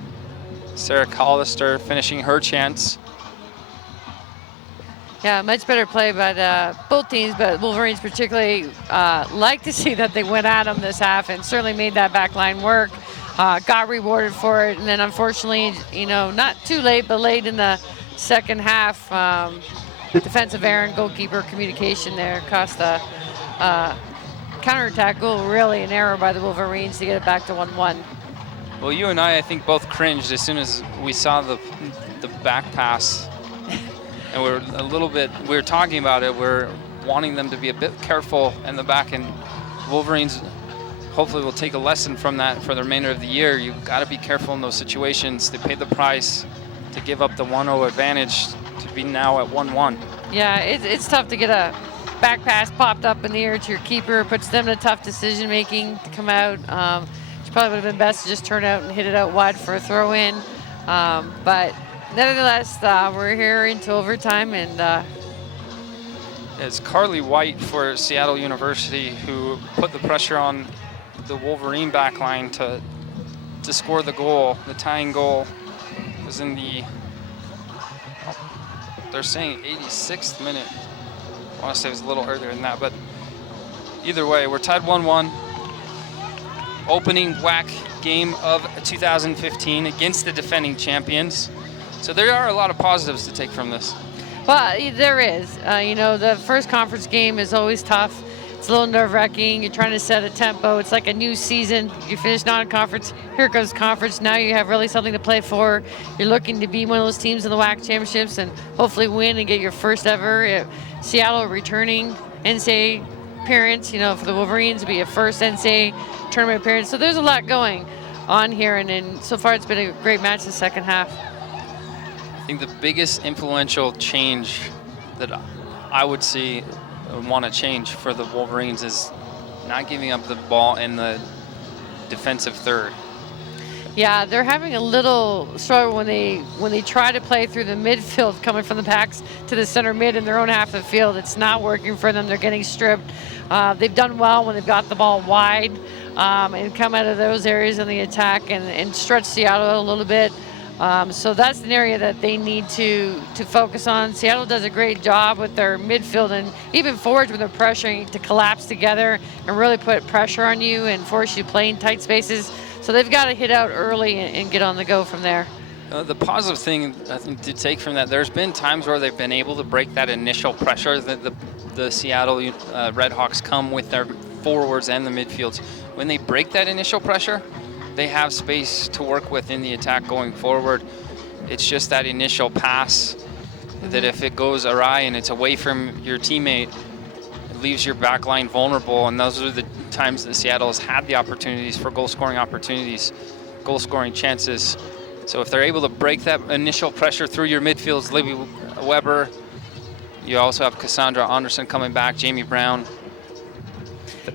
Sarah Collister finishing her chance. Yeah, much better play by both teams, but Wolverines particularly like to see that they went at them this half and certainly made that back line work. Got rewarded for it, and then unfortunately, not too late, but late in the second half, defensive error and goalkeeper communication there cost a counterattack goal, really an error by the Wolverines to get it back to 1-1. Well, you and I think both cringed as soon as we saw the back pass. And we were talking about it, we're wanting them to be a bit careful in the back, and Wolverines hopefully will take a lesson from that for the remainder of the year. You've got to be careful in those situations. They paid the price to give up the 1-0 advantage to be now at 1-1. Yeah, it's tough to get a back pass popped up in the air to your keeper. Puts them in a tough decision making to come out. It probably would have been best to just turn out and hit it out wide for a throw in. But nevertheless, we're here into overtime, and it's Carly White for Seattle University who put the pressure on the Wolverine backline to score the goal. The tying goal was in the, they're saying 86th minute. I want to say it was a little earlier than that, but either way, we're tied 1-1. Opening WAC game of 2015 against the defending champions. So there are a lot of positives to take from this. Well, there is. The first conference game is always tough. It's a little nerve-wracking. You're trying to set a tempo. It's like a new season. You finish non-conference. Here goes conference. Now you have really something to play for. You're looking to be one of those teams in the WAC championships and hopefully win and get your first ever. Seattle returning NCAA appearance, for the Wolverines to be a first NCAA tournament appearance. So there's a lot going on here, and so far it's been a great match the second half. think the biggest influential change that I would see want to change for the Wolverines is not giving up the ball in the defensive third. Yeah, they're having a little struggle when they try to play through the midfield, coming from the packs to the center mid in their own half of the field. It's not working for them. They're getting stripped. They've done well when they've got the ball wide and come out of those areas in the attack and stretch Seattle a little bit. So that's an area that they need to focus on. Seattle does a great job with their midfield and even forwards when they're pressuring to collapse together and really put pressure on you and force you to play in tight spaces. So they've got to hit out early and get on the go from there. The positive thing I think to take from that, there's been times where they've been able to break that initial pressure that the Seattle Redhawks come with their forwards and the midfields. When they break that initial pressure, they have space to work with in the attack going forward. It's just that initial pass that if it goes awry and it's away from your teammate, it leaves your back line vulnerable, and those are the times that Seattle has had the opportunities for goal-scoring opportunities, goal-scoring chances. So if they're able to break that initial pressure through your midfields, Libby Weber, you also have Cassandra Anderson coming back, Jamie Brown.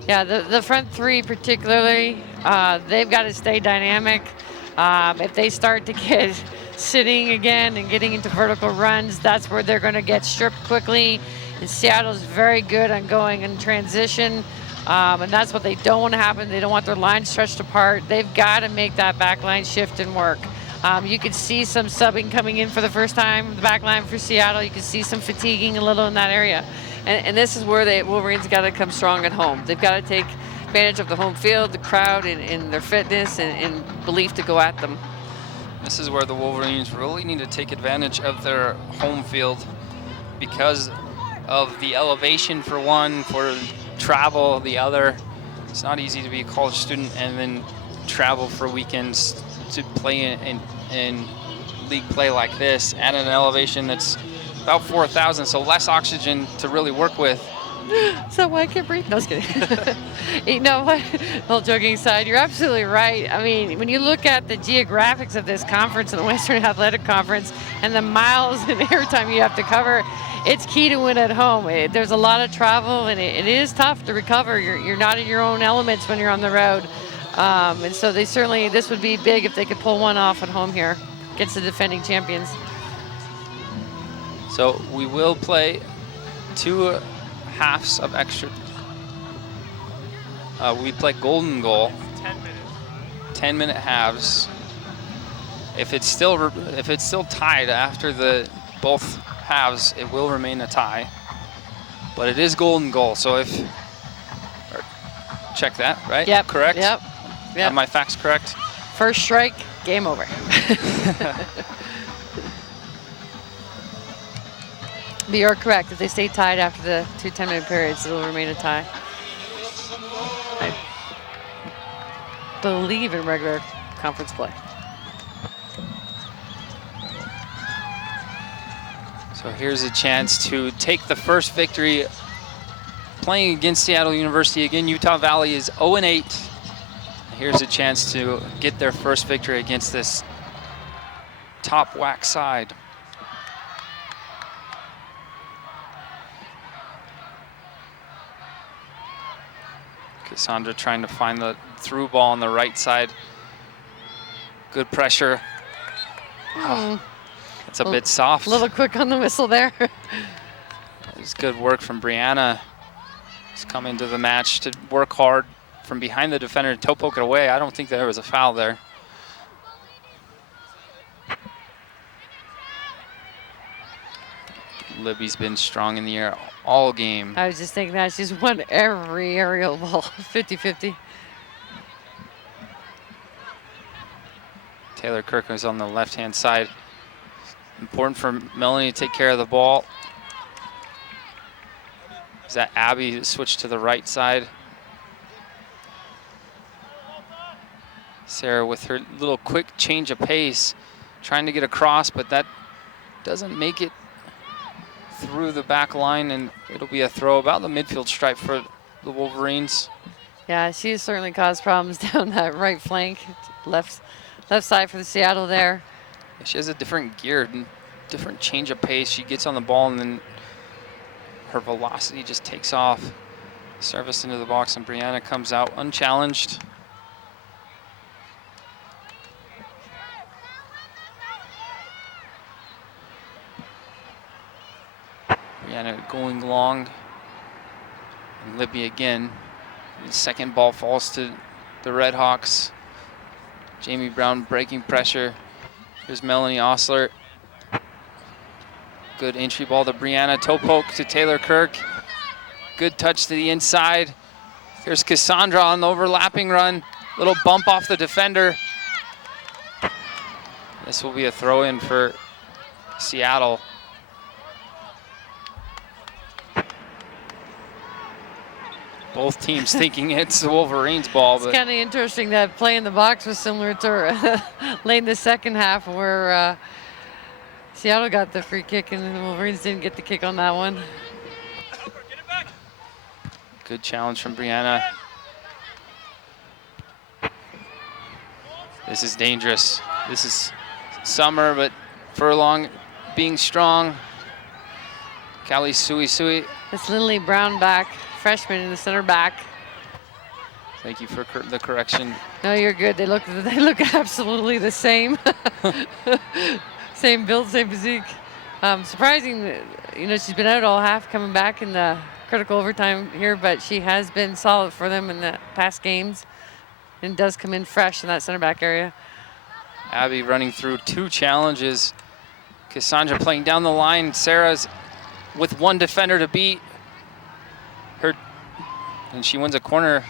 Yeah, the front three particularly, they've got to stay dynamic. If they start to get sitting again and getting into vertical runs, that's where they're going to get stripped quickly. And Seattle's very good on going in transition, and that's what they don't want to happen. They don't want their lines stretched apart. They've got to make that back line shift and work. You could see some subbing coming in for the first time, the back line for Seattle. You could see some fatiguing a little in that area. And this is where the Wolverines got to come strong at home. They've got to take advantage of the home field, the crowd, and their fitness and belief to go at them. This is where the Wolverines really need to take advantage of their home field because of the elevation for one, for travel the other. It's not easy to be a college student and then travel for weekends to play in league play like this at an elevation that's about 4,000, so less oxygen to really work with. So why I can't breathe? No, I was kidding. You know what? All joking aside, you're absolutely right. I mean, when you look at the geographics of this conference and the Western Athletic Conference and the miles and airtime you have to cover, it's key to win at home. There's a lot of travel, and it is tough to recover. You're not in your own elements when you're on the road. And so this would be big if they could pull one off at home here against the defending champions. So we will play 2 halves of extra. We play golden goal. 10-minute halves. If it's still tied after both halves, it will remain a tie. But it is golden goal. So check that, right? Yep. Correct. Yep. Have my facts correct? First strike, game over. But you're correct. If they stay tied after the 2 10-minute periods, it'll remain a tie. I believe in regular conference play. So here's a chance to take the first victory playing against Seattle University. Again, Utah Valley is 0-8. Here's a chance to get their first victory against this top WAC side. Cassandra trying to find the through ball on the right side. Good pressure. Oh, it's a bit soft. A little quick on the whistle there. It's good work from Brianna. She's coming to the match to work hard from behind the defender to toe poke it away. I don't think there was a foul there. Libby's been strong in the air all game. I was just thinking that. She's won every aerial ball, 50-50. Taylor Kirk is on the left-hand side. Important for Melanie to take care of the ball. Is that Abby switched to the right side? Sarah with her little quick change of pace, trying to get across, but that doesn't make it through the back line, and it'll be a throw about the midfield stripe for the Wolverines. Yeah, she's certainly caused problems down that right flank, left side for the Seattle there. She has a different gear different change of pace. She gets on the ball and then her velocity just takes off. Service into the box and Brianna comes out unchallenged. Brianna going long. And Libby again. The second ball falls to the Red Hawks. Jamie Brown breaking pressure. Here's Melanie Osler. Good entry ball to Brianna. Toe poke to Taylor Kirk. Good touch to the inside. Here's Cassandra on the overlapping run. Little bump off the defender. This will be a throw-in for Seattle. Both teams thinking it's the Wolverines' ball. It's kind of interesting that play in the box was similar to late in the second half where Seattle got the free kick and the Wolverines didn't get the kick on that one. Good challenge from Brianna. This is dangerous. This is Summer, but Furlong being strong. Callie Sui. It's Lindley Brown back, freshman in the center back. Thank you for the correction. No, you're good. They look absolutely the same. Same build, same physique. Surprising, you know, she's been out all half, coming back in the critical overtime here, but she has been solid for them in the past games and does come in fresh in that center back area. Abby running through 2 challenges. Cassandra playing down the line. Sarah's with 1 defender to beat her, and she wins a corner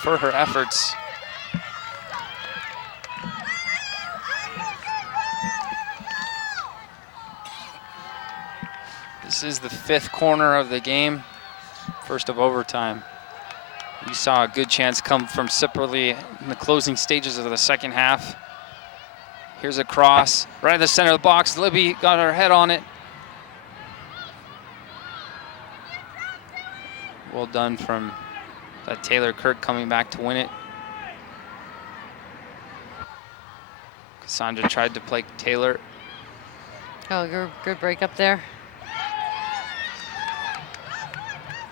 for her efforts. This is the 5th corner of the game, first of overtime. We saw a good chance come from Sipperly in the closing stages of the second half. Here's a cross right in the center of the box. Libby got her head on it. Well done from that Taylor Kirk coming back to win it. Cassandra tried to play Taylor. Oh, good break up there.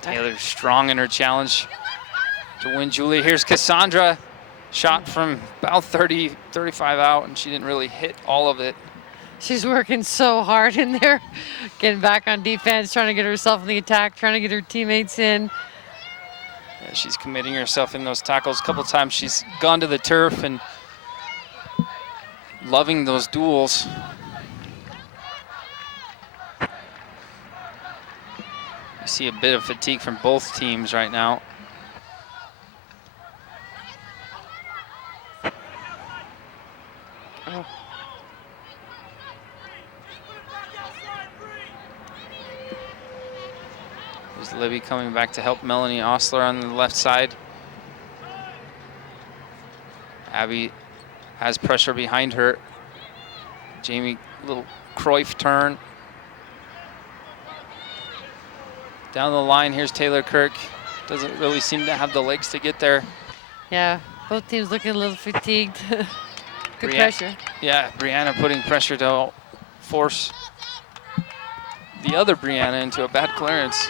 Taylor strong in her challenge to win Julia. Here's Cassandra. Shot from about 30, 35 out, and she didn't really hit all of it. She's working so hard in there, getting back on defense, trying to get herself in the attack, trying to get her teammates in. Yeah, she's committing herself in those tackles. A couple times she's gone to the turf and loving those duels. You see a bit of fatigue from both teams right now. Oh. There's Libby coming back to help Melanie Osler on the left side. Abby has pressure behind her. Jamie, little Cruyff turn. Down the line, here's Taylor Kirk. Doesn't really seem to have the legs to get there. Yeah, both teams looking a little fatigued. Good pressure. Yeah, Brianna putting pressure to force the other Brianna into a bad clearance.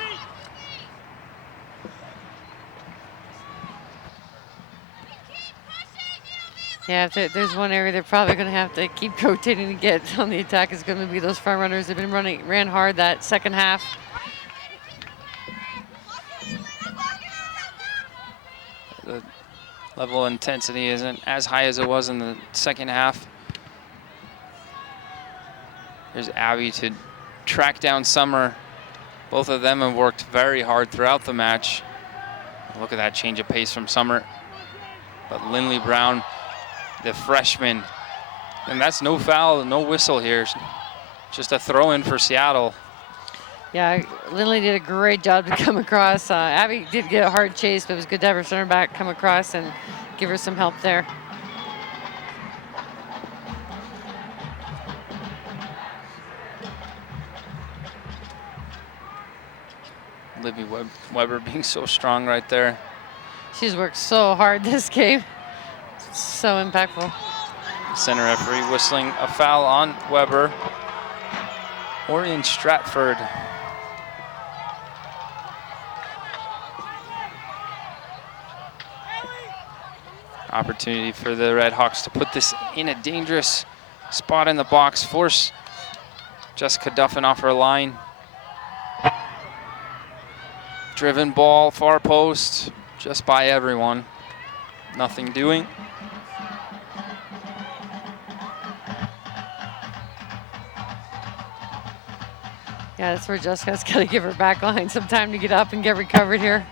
Yeah, if there's one area they're probably going to have to keep rotating to get on the attack is going to be those front runners. They've been ran hard that second half. The level of intensity isn't as high as it was in the second half. There's Abby to track down Summer. Both of them have worked very hard throughout the match. Look at that change of pace from Summer. But Lindley Brown, the freshman, and that's no foul, no whistle here. Just a throw in for Seattle. Yeah, Lindley did a great job to come across. Abby did get a hard chase, but it was good to have her center back come across and give her some help there. Libby Weber being so strong right there. She's worked so hard this game. So impactful. Center referee whistling a foul on Weber. Orion Stratford. Opportunity for the Redhawks to put this in a dangerous spot in the box, force Jessica Duffin off her line. Driven ball, far post, just by everyone. Nothing doing. Yeah, that's where Jessica's got to give her back line some time to get up and get recovered here.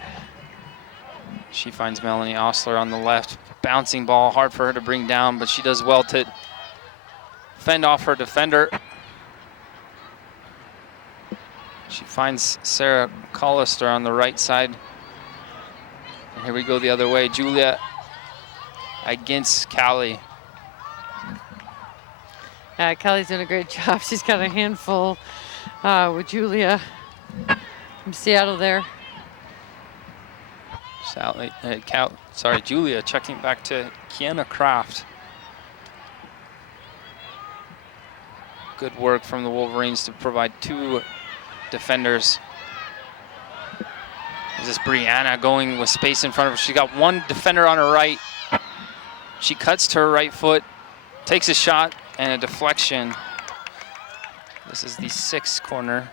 She finds Melanie Osler on the left. Bouncing ball, hard for her to bring down, but she does well to fend off her defender. She finds Sarah Collister on the right side. And here we go the other way. Julia against Callie. Callie's doing a great job. She's got a handful with Julia from Seattle there. Julia checking back to Kiana Kraft. Good work from the Wolverines to provide 2 defenders. This is Brianna going with space in front of her. She got 1 defender on her right. She cuts to her right foot, takes a shot, and a deflection. This is the 6th corner.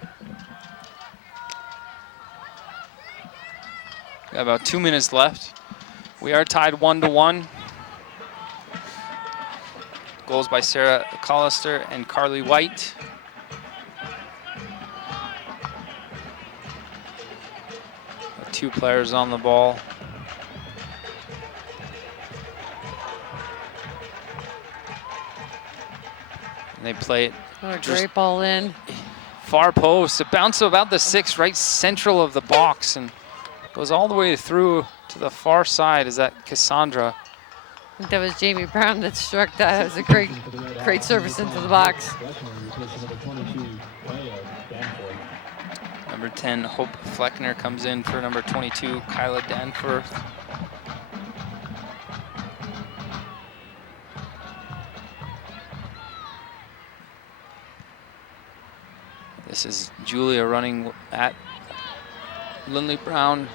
We have about 2 minutes left. We are tied 1-1. Goals by Sarah Collister and Carly White. The 2 players on the ball. And they play it. What a great ball in. Far post. It bounced about the 6, right central of the box, and goes all the way through to the far side. Is that Cassandra? I think that was Jamie Brown that struck that. It was a great service into the box. Number 10, Hope Fleckner comes in for number 22, Kyla Danforth. This is Julia running at Lindley Brown.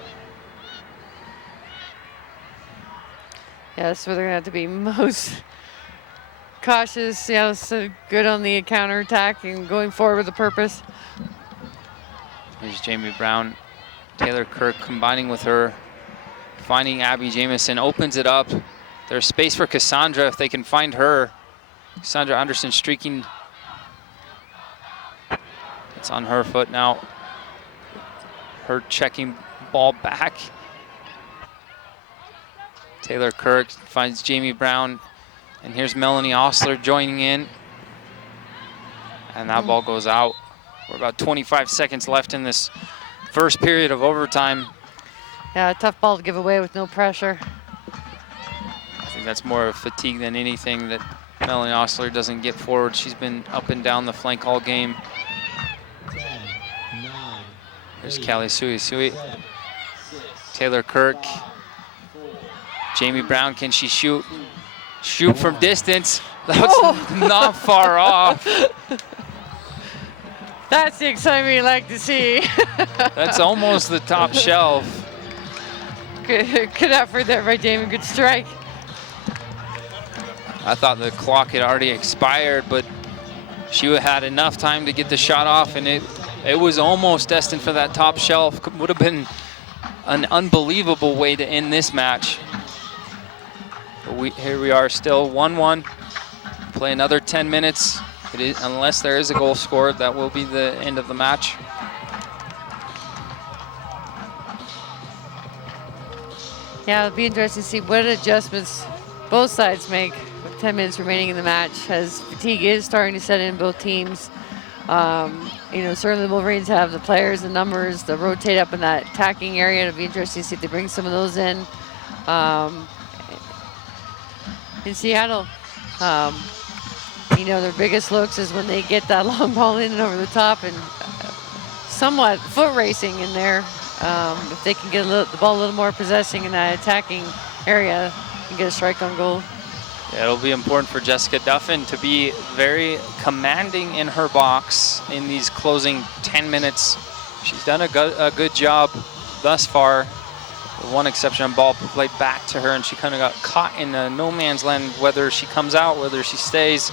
Yeah, that's where they're going to have to be most cautious. Yeah, so good on the counterattack and going forward with a purpose. Here's Jamie Brown. Taylor Kirk combining with her, finding Abby Jamison, opens it up. There's space for Cassandra if they can find her. Cassandra Anderson streaking. It's on her foot now. Her checking ball back. Taylor Kirk finds Jamie Brown, and here's Melanie Osler joining in. And that ball goes out. We're about 25 seconds left in this first period of overtime. Yeah, a tough ball to give away with no pressure. I think that's more of fatigue than anything that Melanie Osler doesn't get forward. She's been up and down the flank all game. There's Callie Sui. Taylor Kirk. Jamie Brown, can she shoot? Shoot from distance. That's not far off. That's the excitement you like to see. That's almost the top shelf. Good effort there by Jamie, good strike. I thought the clock had already expired, but she had enough time to get the shot off, and it was almost destined for that top shelf. Would have been an unbelievable way to end this match. But here we are still 1-1. Play another 10 minutes. Unless there is a goal scored, that will be the end of the match. Yeah, it'll be interesting to see what adjustments both sides make with 10 minutes remaining in the match, as fatigue is starting to set in both teams. You know, certainly the Wolverines have the players, the numbers to rotate up in that attacking area. It'll be interesting to see if they bring some of those in. In Seattle, you know, their biggest looks is when they get that long ball in and over the top, and somewhat foot racing in there. If they can get the ball a little more possessing in that attacking area and get a strike on goal. Yeah, it'll be important for Jessica Duffin to be very commanding in her box in these closing 10 minutes. She's done a good job thus far. The one exception on ball played back to her, and she kind of got caught in no man's land, whether she comes out, whether she stays.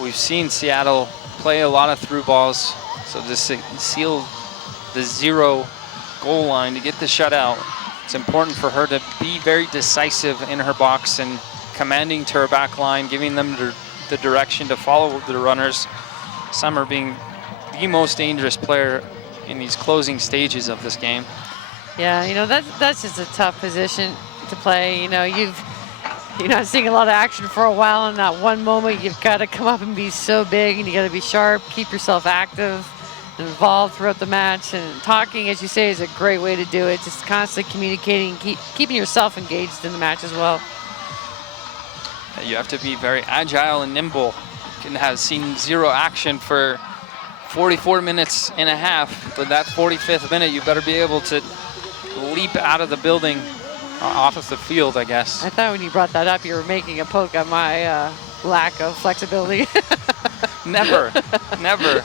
We've seen Seattle play a lot of through balls, so to seal the 0 goal line to get the shutout, it's important for her to be very decisive in her box and commanding to her back line, giving them the direction to follow the runners. Summer being the most dangerous player in these closing stages of this game. Yeah, you know, that's just a tough position to play. You know, you're not seeing a lot of action for a while. In that one moment, you've got to come up and be so big, and you got to be sharp, keep yourself active, involved throughout the match. And talking, as you say, is a great way to do it. Just constantly communicating, keeping yourself engaged in the match as well. You have to be very agile and nimble. You can have seen 0 action for 44 minutes and a half, but that 45th minute, you better be able to leap out of the building, off of the field, I guess. I thought when you brought that up, you were making a poke at my lack of flexibility. Never, never.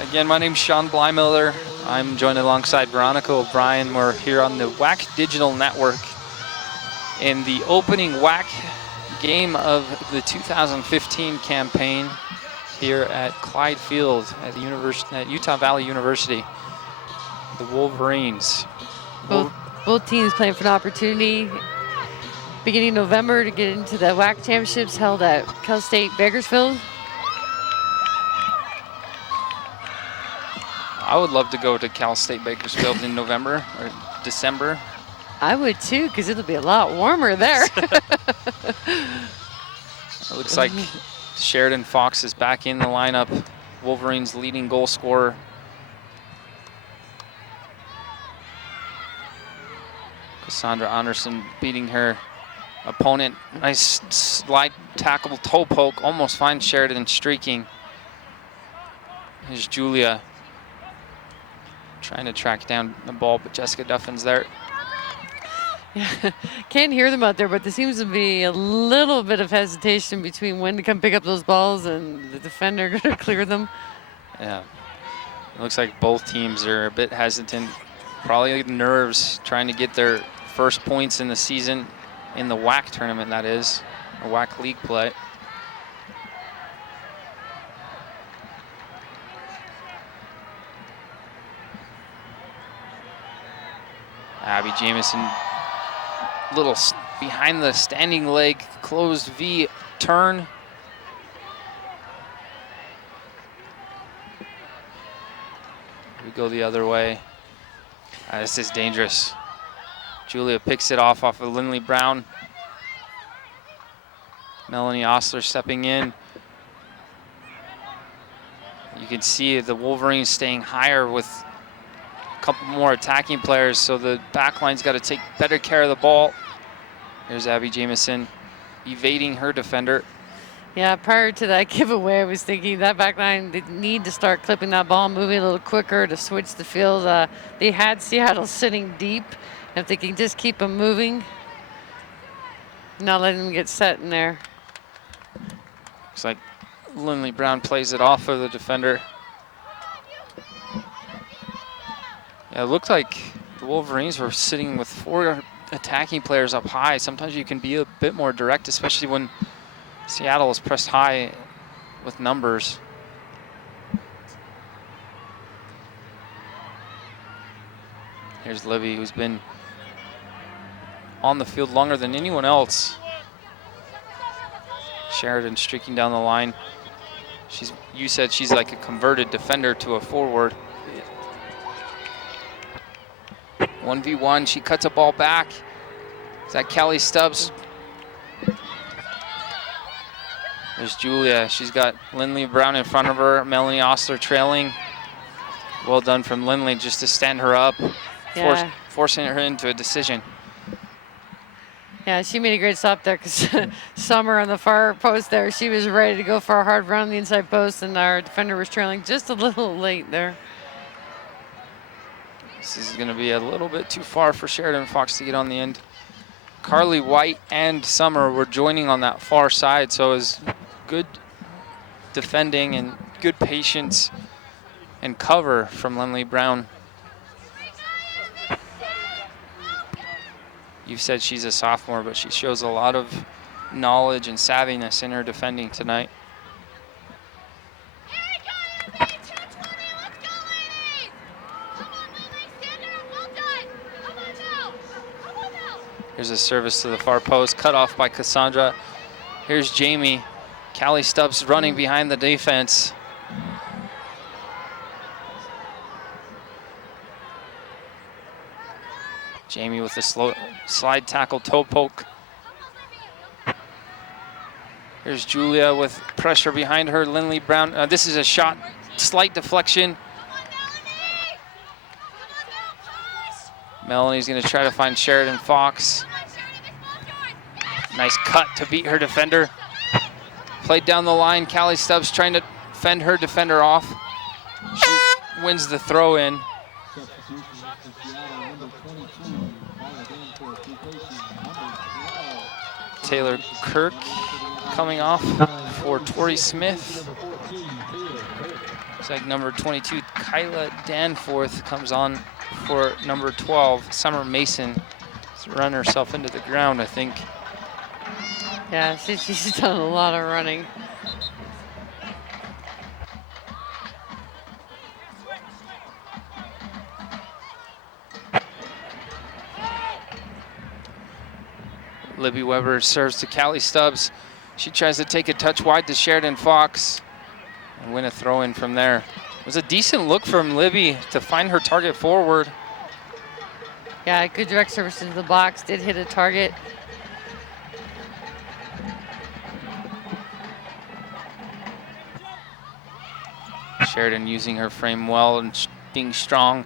Again, my name's Sean Blymiller. I'm joined alongside Veronica O'Brien. We're here on the WAC Digital Network in the opening WAC game of the 2015 campaign here at Clyde Field at Utah Valley University. The Wolverines. Both teams playing for an opportunity beginning November to get into the WAC championships held at Cal State Bakersfield. I would love to go to Cal State Bakersfield in November or December. I would too, because it'll be a lot warmer there. It looks like Sheridan Fox is back in the lineup. Wolverines' leading goal scorer. Cassandra Anderson beating her opponent. Nice slide tackle, toe poke, almost finds Sheridan streaking. Here's Julia trying to track down the ball, but Jessica Duffin's there. Yeah, can't hear them out there, but there seems to be a little bit of hesitation between when to come pick up those balls and the defender going to clear them. Yeah, it looks like both teams are a bit hesitant. Probably nerves trying to get their first points in the season in the WAC tournament, that is, or WAC league play. Abby Jamison, little behind the standing leg, closed V turn. We go the other way. This is dangerous. Julia picks it off of Lindley Brown. Melanie Osler stepping in. You can see the Wolverines staying higher with a couple more attacking players, so the back line's got to take better care of the ball. Here's Abby Jamison evading her defender. Yeah, prior to that giveaway, I was thinking that back line, they need to start clipping that ball, moving a little quicker to switch the field. They had Seattle sitting deep. If they can just keep them moving, not letting them get set in there. Looks like Lindley Brown plays it off of the defender. Yeah, it looked like the Wolverines were sitting with 4 attacking players up high. Sometimes you can be a bit more direct, especially when Seattle is pressed high with numbers. Here's Livy, who's been on the field longer than anyone else. Sheridan streaking down the line. You said she's like a converted defender to a forward. 1v1, she cuts a ball back. Is that Kelly Stubbs? There's Julia. She's got Lindley Brown in front of her. Melanie Osler trailing. Well done from Lindley just to stand her up, Yeah. forcing her into a decision. Yeah, she made a great stop there because Summer on the far post there, she was ready to go for a hard run on the inside post, and our defender was trailing just a little late there. This is going to be a little bit too far for Sheridan Fox to get on the end. Carly White and Summer were joining on that far side, so it was good defending and good patience and cover from Lindley Brown. You've said she's a sophomore, but she shows a lot of knowledge and savviness in her defending tonight. Here's a service to the far post, cut off by Cassandra. Here's Jamie. Callie Stubbs running behind the defense. Jamie with the slow slide tackle, toe poke. Here's Julia with pressure behind her. Lindley Brown, this is a shot, slight deflection. Melanie's gonna try to find Sheridan Fox. Nice cut to beat her defender. Played down the line, Callie Stubbs trying to fend her defender off. She wins the throw in. Taylor Kirk coming off for Tori Smith. Looks like number 22, Kyla Danforth, comes on for number 12, Summer Mason. She's run herself into the ground, I think. Yeah, she's done a lot of running. Libby Weber serves to Callie Stubbs. She tries to take a touch wide to Sheridan Fox and win a throw in from there. It was a decent look from Libby to find her target forward. Yeah, good direct service into the box, did hit a target. Sheridan using her frame well and being strong.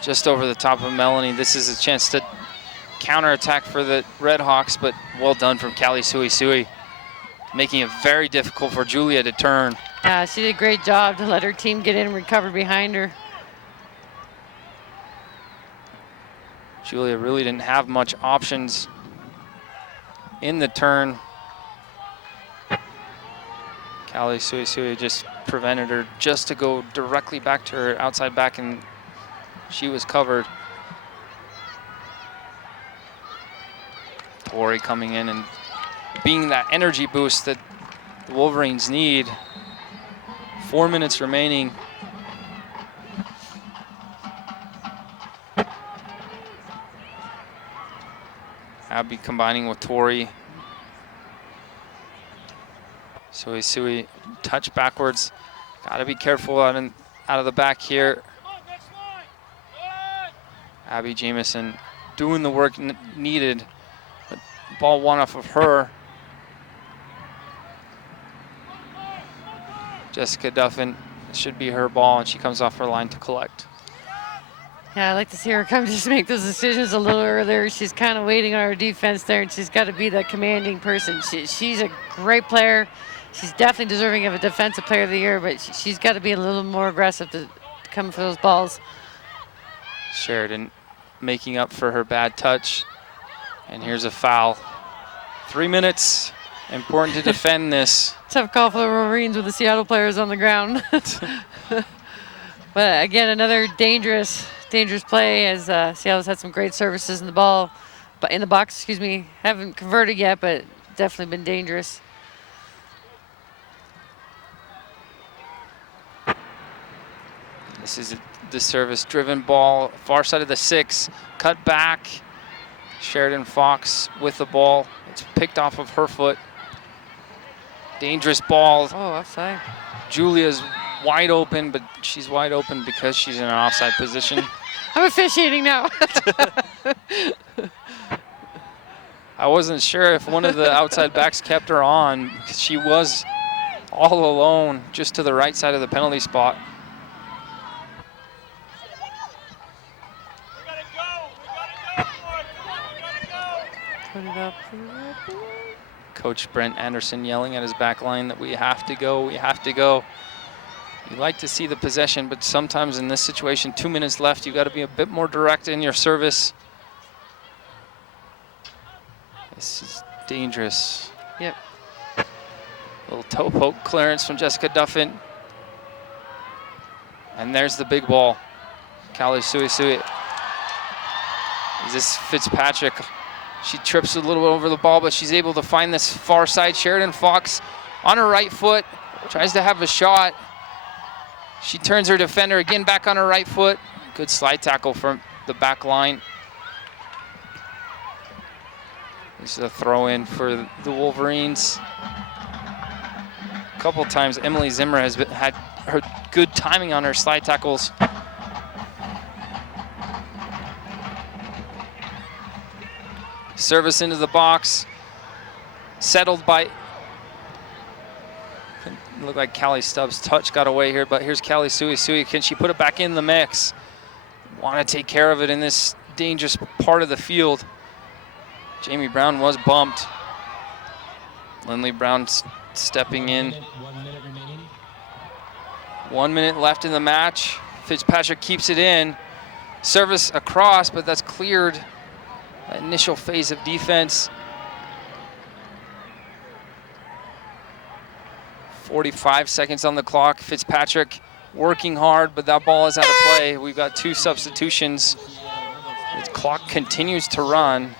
Just over the top of Melanie. This is a chance to counterattack for the Redhawks, but well done from Callie Sui, making it very difficult for Julia to turn. Yeah, she did a great job to let her team get in and recover behind her. Julia really didn't have much options in the turn. Callie Sui just prevented her just to go directly back to her outside back, and she was covered. Tori coming in and being that energy boost that the Wolverines need. 4 minutes remaining. Abby combining with Tori. Sui touch backwards. Gotta be careful out of the back here. Abby Jamison doing the work needed. But ball one off of her. Jessica Duffin, it should be her ball, and she comes off her line to collect. Yeah, I'd like to see her come just make those decisions a little earlier. She's kind of waiting on her defense there, and she's got to be the commanding person. She's a great player. She's definitely deserving of a Defensive Player of the Year, but she's got to be a little more aggressive to come for those balls. Sheridan making up for her bad touch. And here's a foul. 3 minutes. Important to defend this. Tough call for the Wolverines with the Seattle players on the ground. But again, another dangerous play as Seattle's had some great services in the ball, but in the box, excuse me. Haven't converted yet, but definitely been dangerous. This is the service-driven ball, far side of the 6, cut back. Sheridan Fox with the ball. It's picked off of her foot. Dangerous ball. Oh, offside. Julia's wide open, but she's wide open because she's in an offside position. I'm officiating now. I wasn't sure if one of the outside backs kept her on, because she was all alone just to the right side of the penalty spot. Put it up. Coach Brent Anderson yelling at his back line that we have to go, we have to go. You like to see the possession, but sometimes in this situation, 2 minutes left, you got to be a bit more direct in your service. This is dangerous. Yep. Little toe poke clearance from Jessica Duffin. And there's the big ball. Callie Suisui. Is this Fitzpatrick? She trips a little bit over the ball, but she's able to find this far side. Sheridan Fox on her right foot, tries to have a shot. She turns her defender again back on her right foot. Good slide tackle from the back line. This is a throw in for the Wolverines. A couple times Emily Zimmer has had her good timing on her slide tackles. Service into the box, settled by, looked like Callie Stubbs' touch got away here, but here's Callie Suisui. Can she put it back in the mix? Want to take care of it in this dangerous part of the field. Jamie Brown was bumped. Lindley Brown stepping in. 1 minute remaining. 1 minute left in the match. Fitzpatrick keeps it in. Service across, but that's cleared. That initial phase of defense. 45 seconds on the clock. Fitzpatrick working hard, but that ball is out of play. We've got 2 substitutions. The clock continues to run.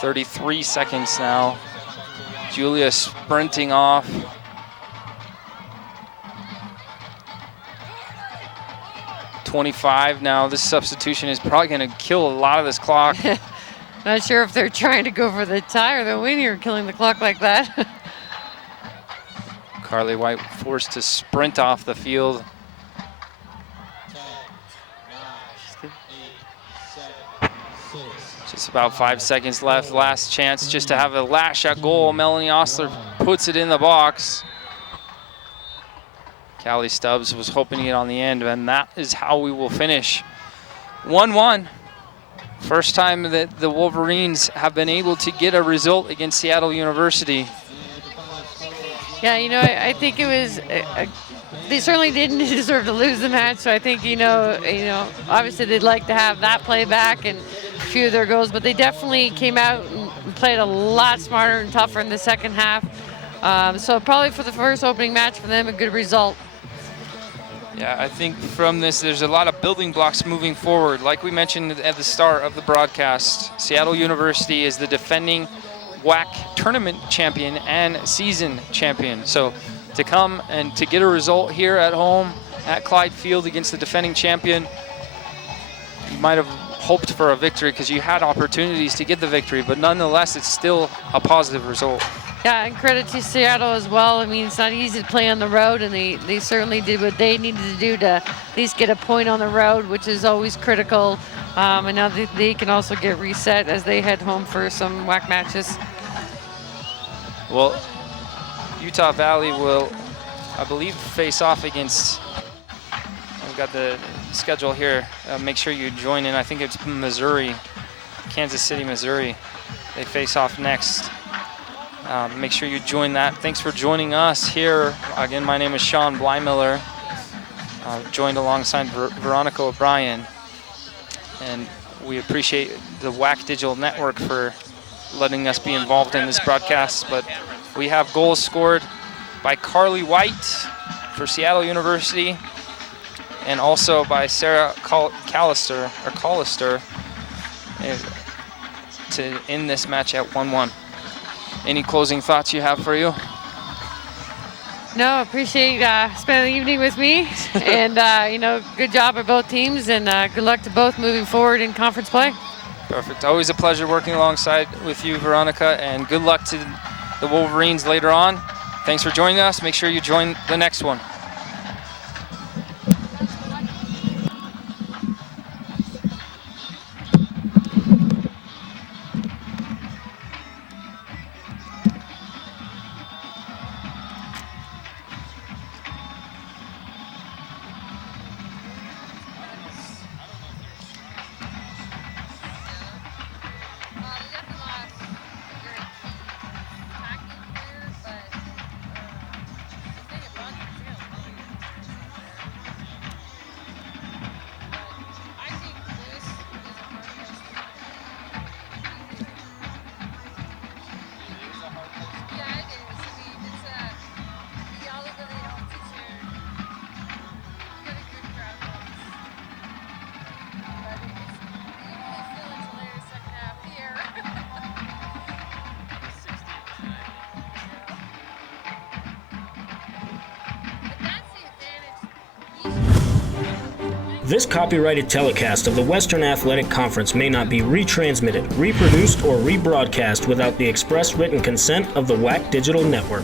33 seconds now. Julia sprinting off. .25 now. This substitution is probably going to kill a lot of this clock. Not sure if they're trying to go for the tie or the win here, killing the clock like that. Carly White forced to sprint off the field. Just about 5 seconds left. Last chance just to have a last shot goal. Melanie Osler puts it in the box. Callie Stubbs was hoping to get on the end, and that is how we will finish. 1-1. First time that the Wolverines have been able to get a result against Seattle University. Yeah, you know, I think it was, they certainly didn't deserve to lose the match. So I think, you know, obviously they'd like to have that play back and a few of their goals, but they definitely came out and played a lot smarter and tougher in the second half. So probably for the first opening match for them, a good result. Yeah, I think from this, there's a lot of building blocks moving forward. Like we mentioned at the start of the broadcast, Seattle University is the defending WAC tournament champion and season champion. So to come and to get a result here at home at Clyde Field against the defending champion, you might have hoped for a victory because you had opportunities to get the victory, but nonetheless, it's still a positive result. Yeah, and credit to Seattle as well. I mean, it's not easy to play on the road, and they certainly did what they needed to do to at least get a point on the road, which is always critical. And now they can also get reset as they head home for some WAC matches. Well, Utah Valley will, I believe, face off against, we've got the schedule here. Make sure you join in. I think it's Missouri, Kansas City, Missouri. They face off next. Make sure you join that. Thanks for joining us here. Again, my name is Sean Blymiller, joined alongside Veronica O'Brien. And we appreciate the WAC Digital Network for letting us be involved in this broadcast. But we have goals scored by Carly White for Seattle University and also by Sarah Callister to end this match at 1-1. Any closing thoughts you have for you? No, appreciate spending the evening with me. And, you know, good job at both teams, and good luck to both moving forward in conference play. Perfect. Always a pleasure working alongside with you, Veronica, and good luck to the Wolverines later on. Thanks for joining us. Make sure you join the next one. This copyrighted telecast of the Western Athletic Conference may not be retransmitted, reproduced, or rebroadcast without the express written consent of the WAC Digital Network.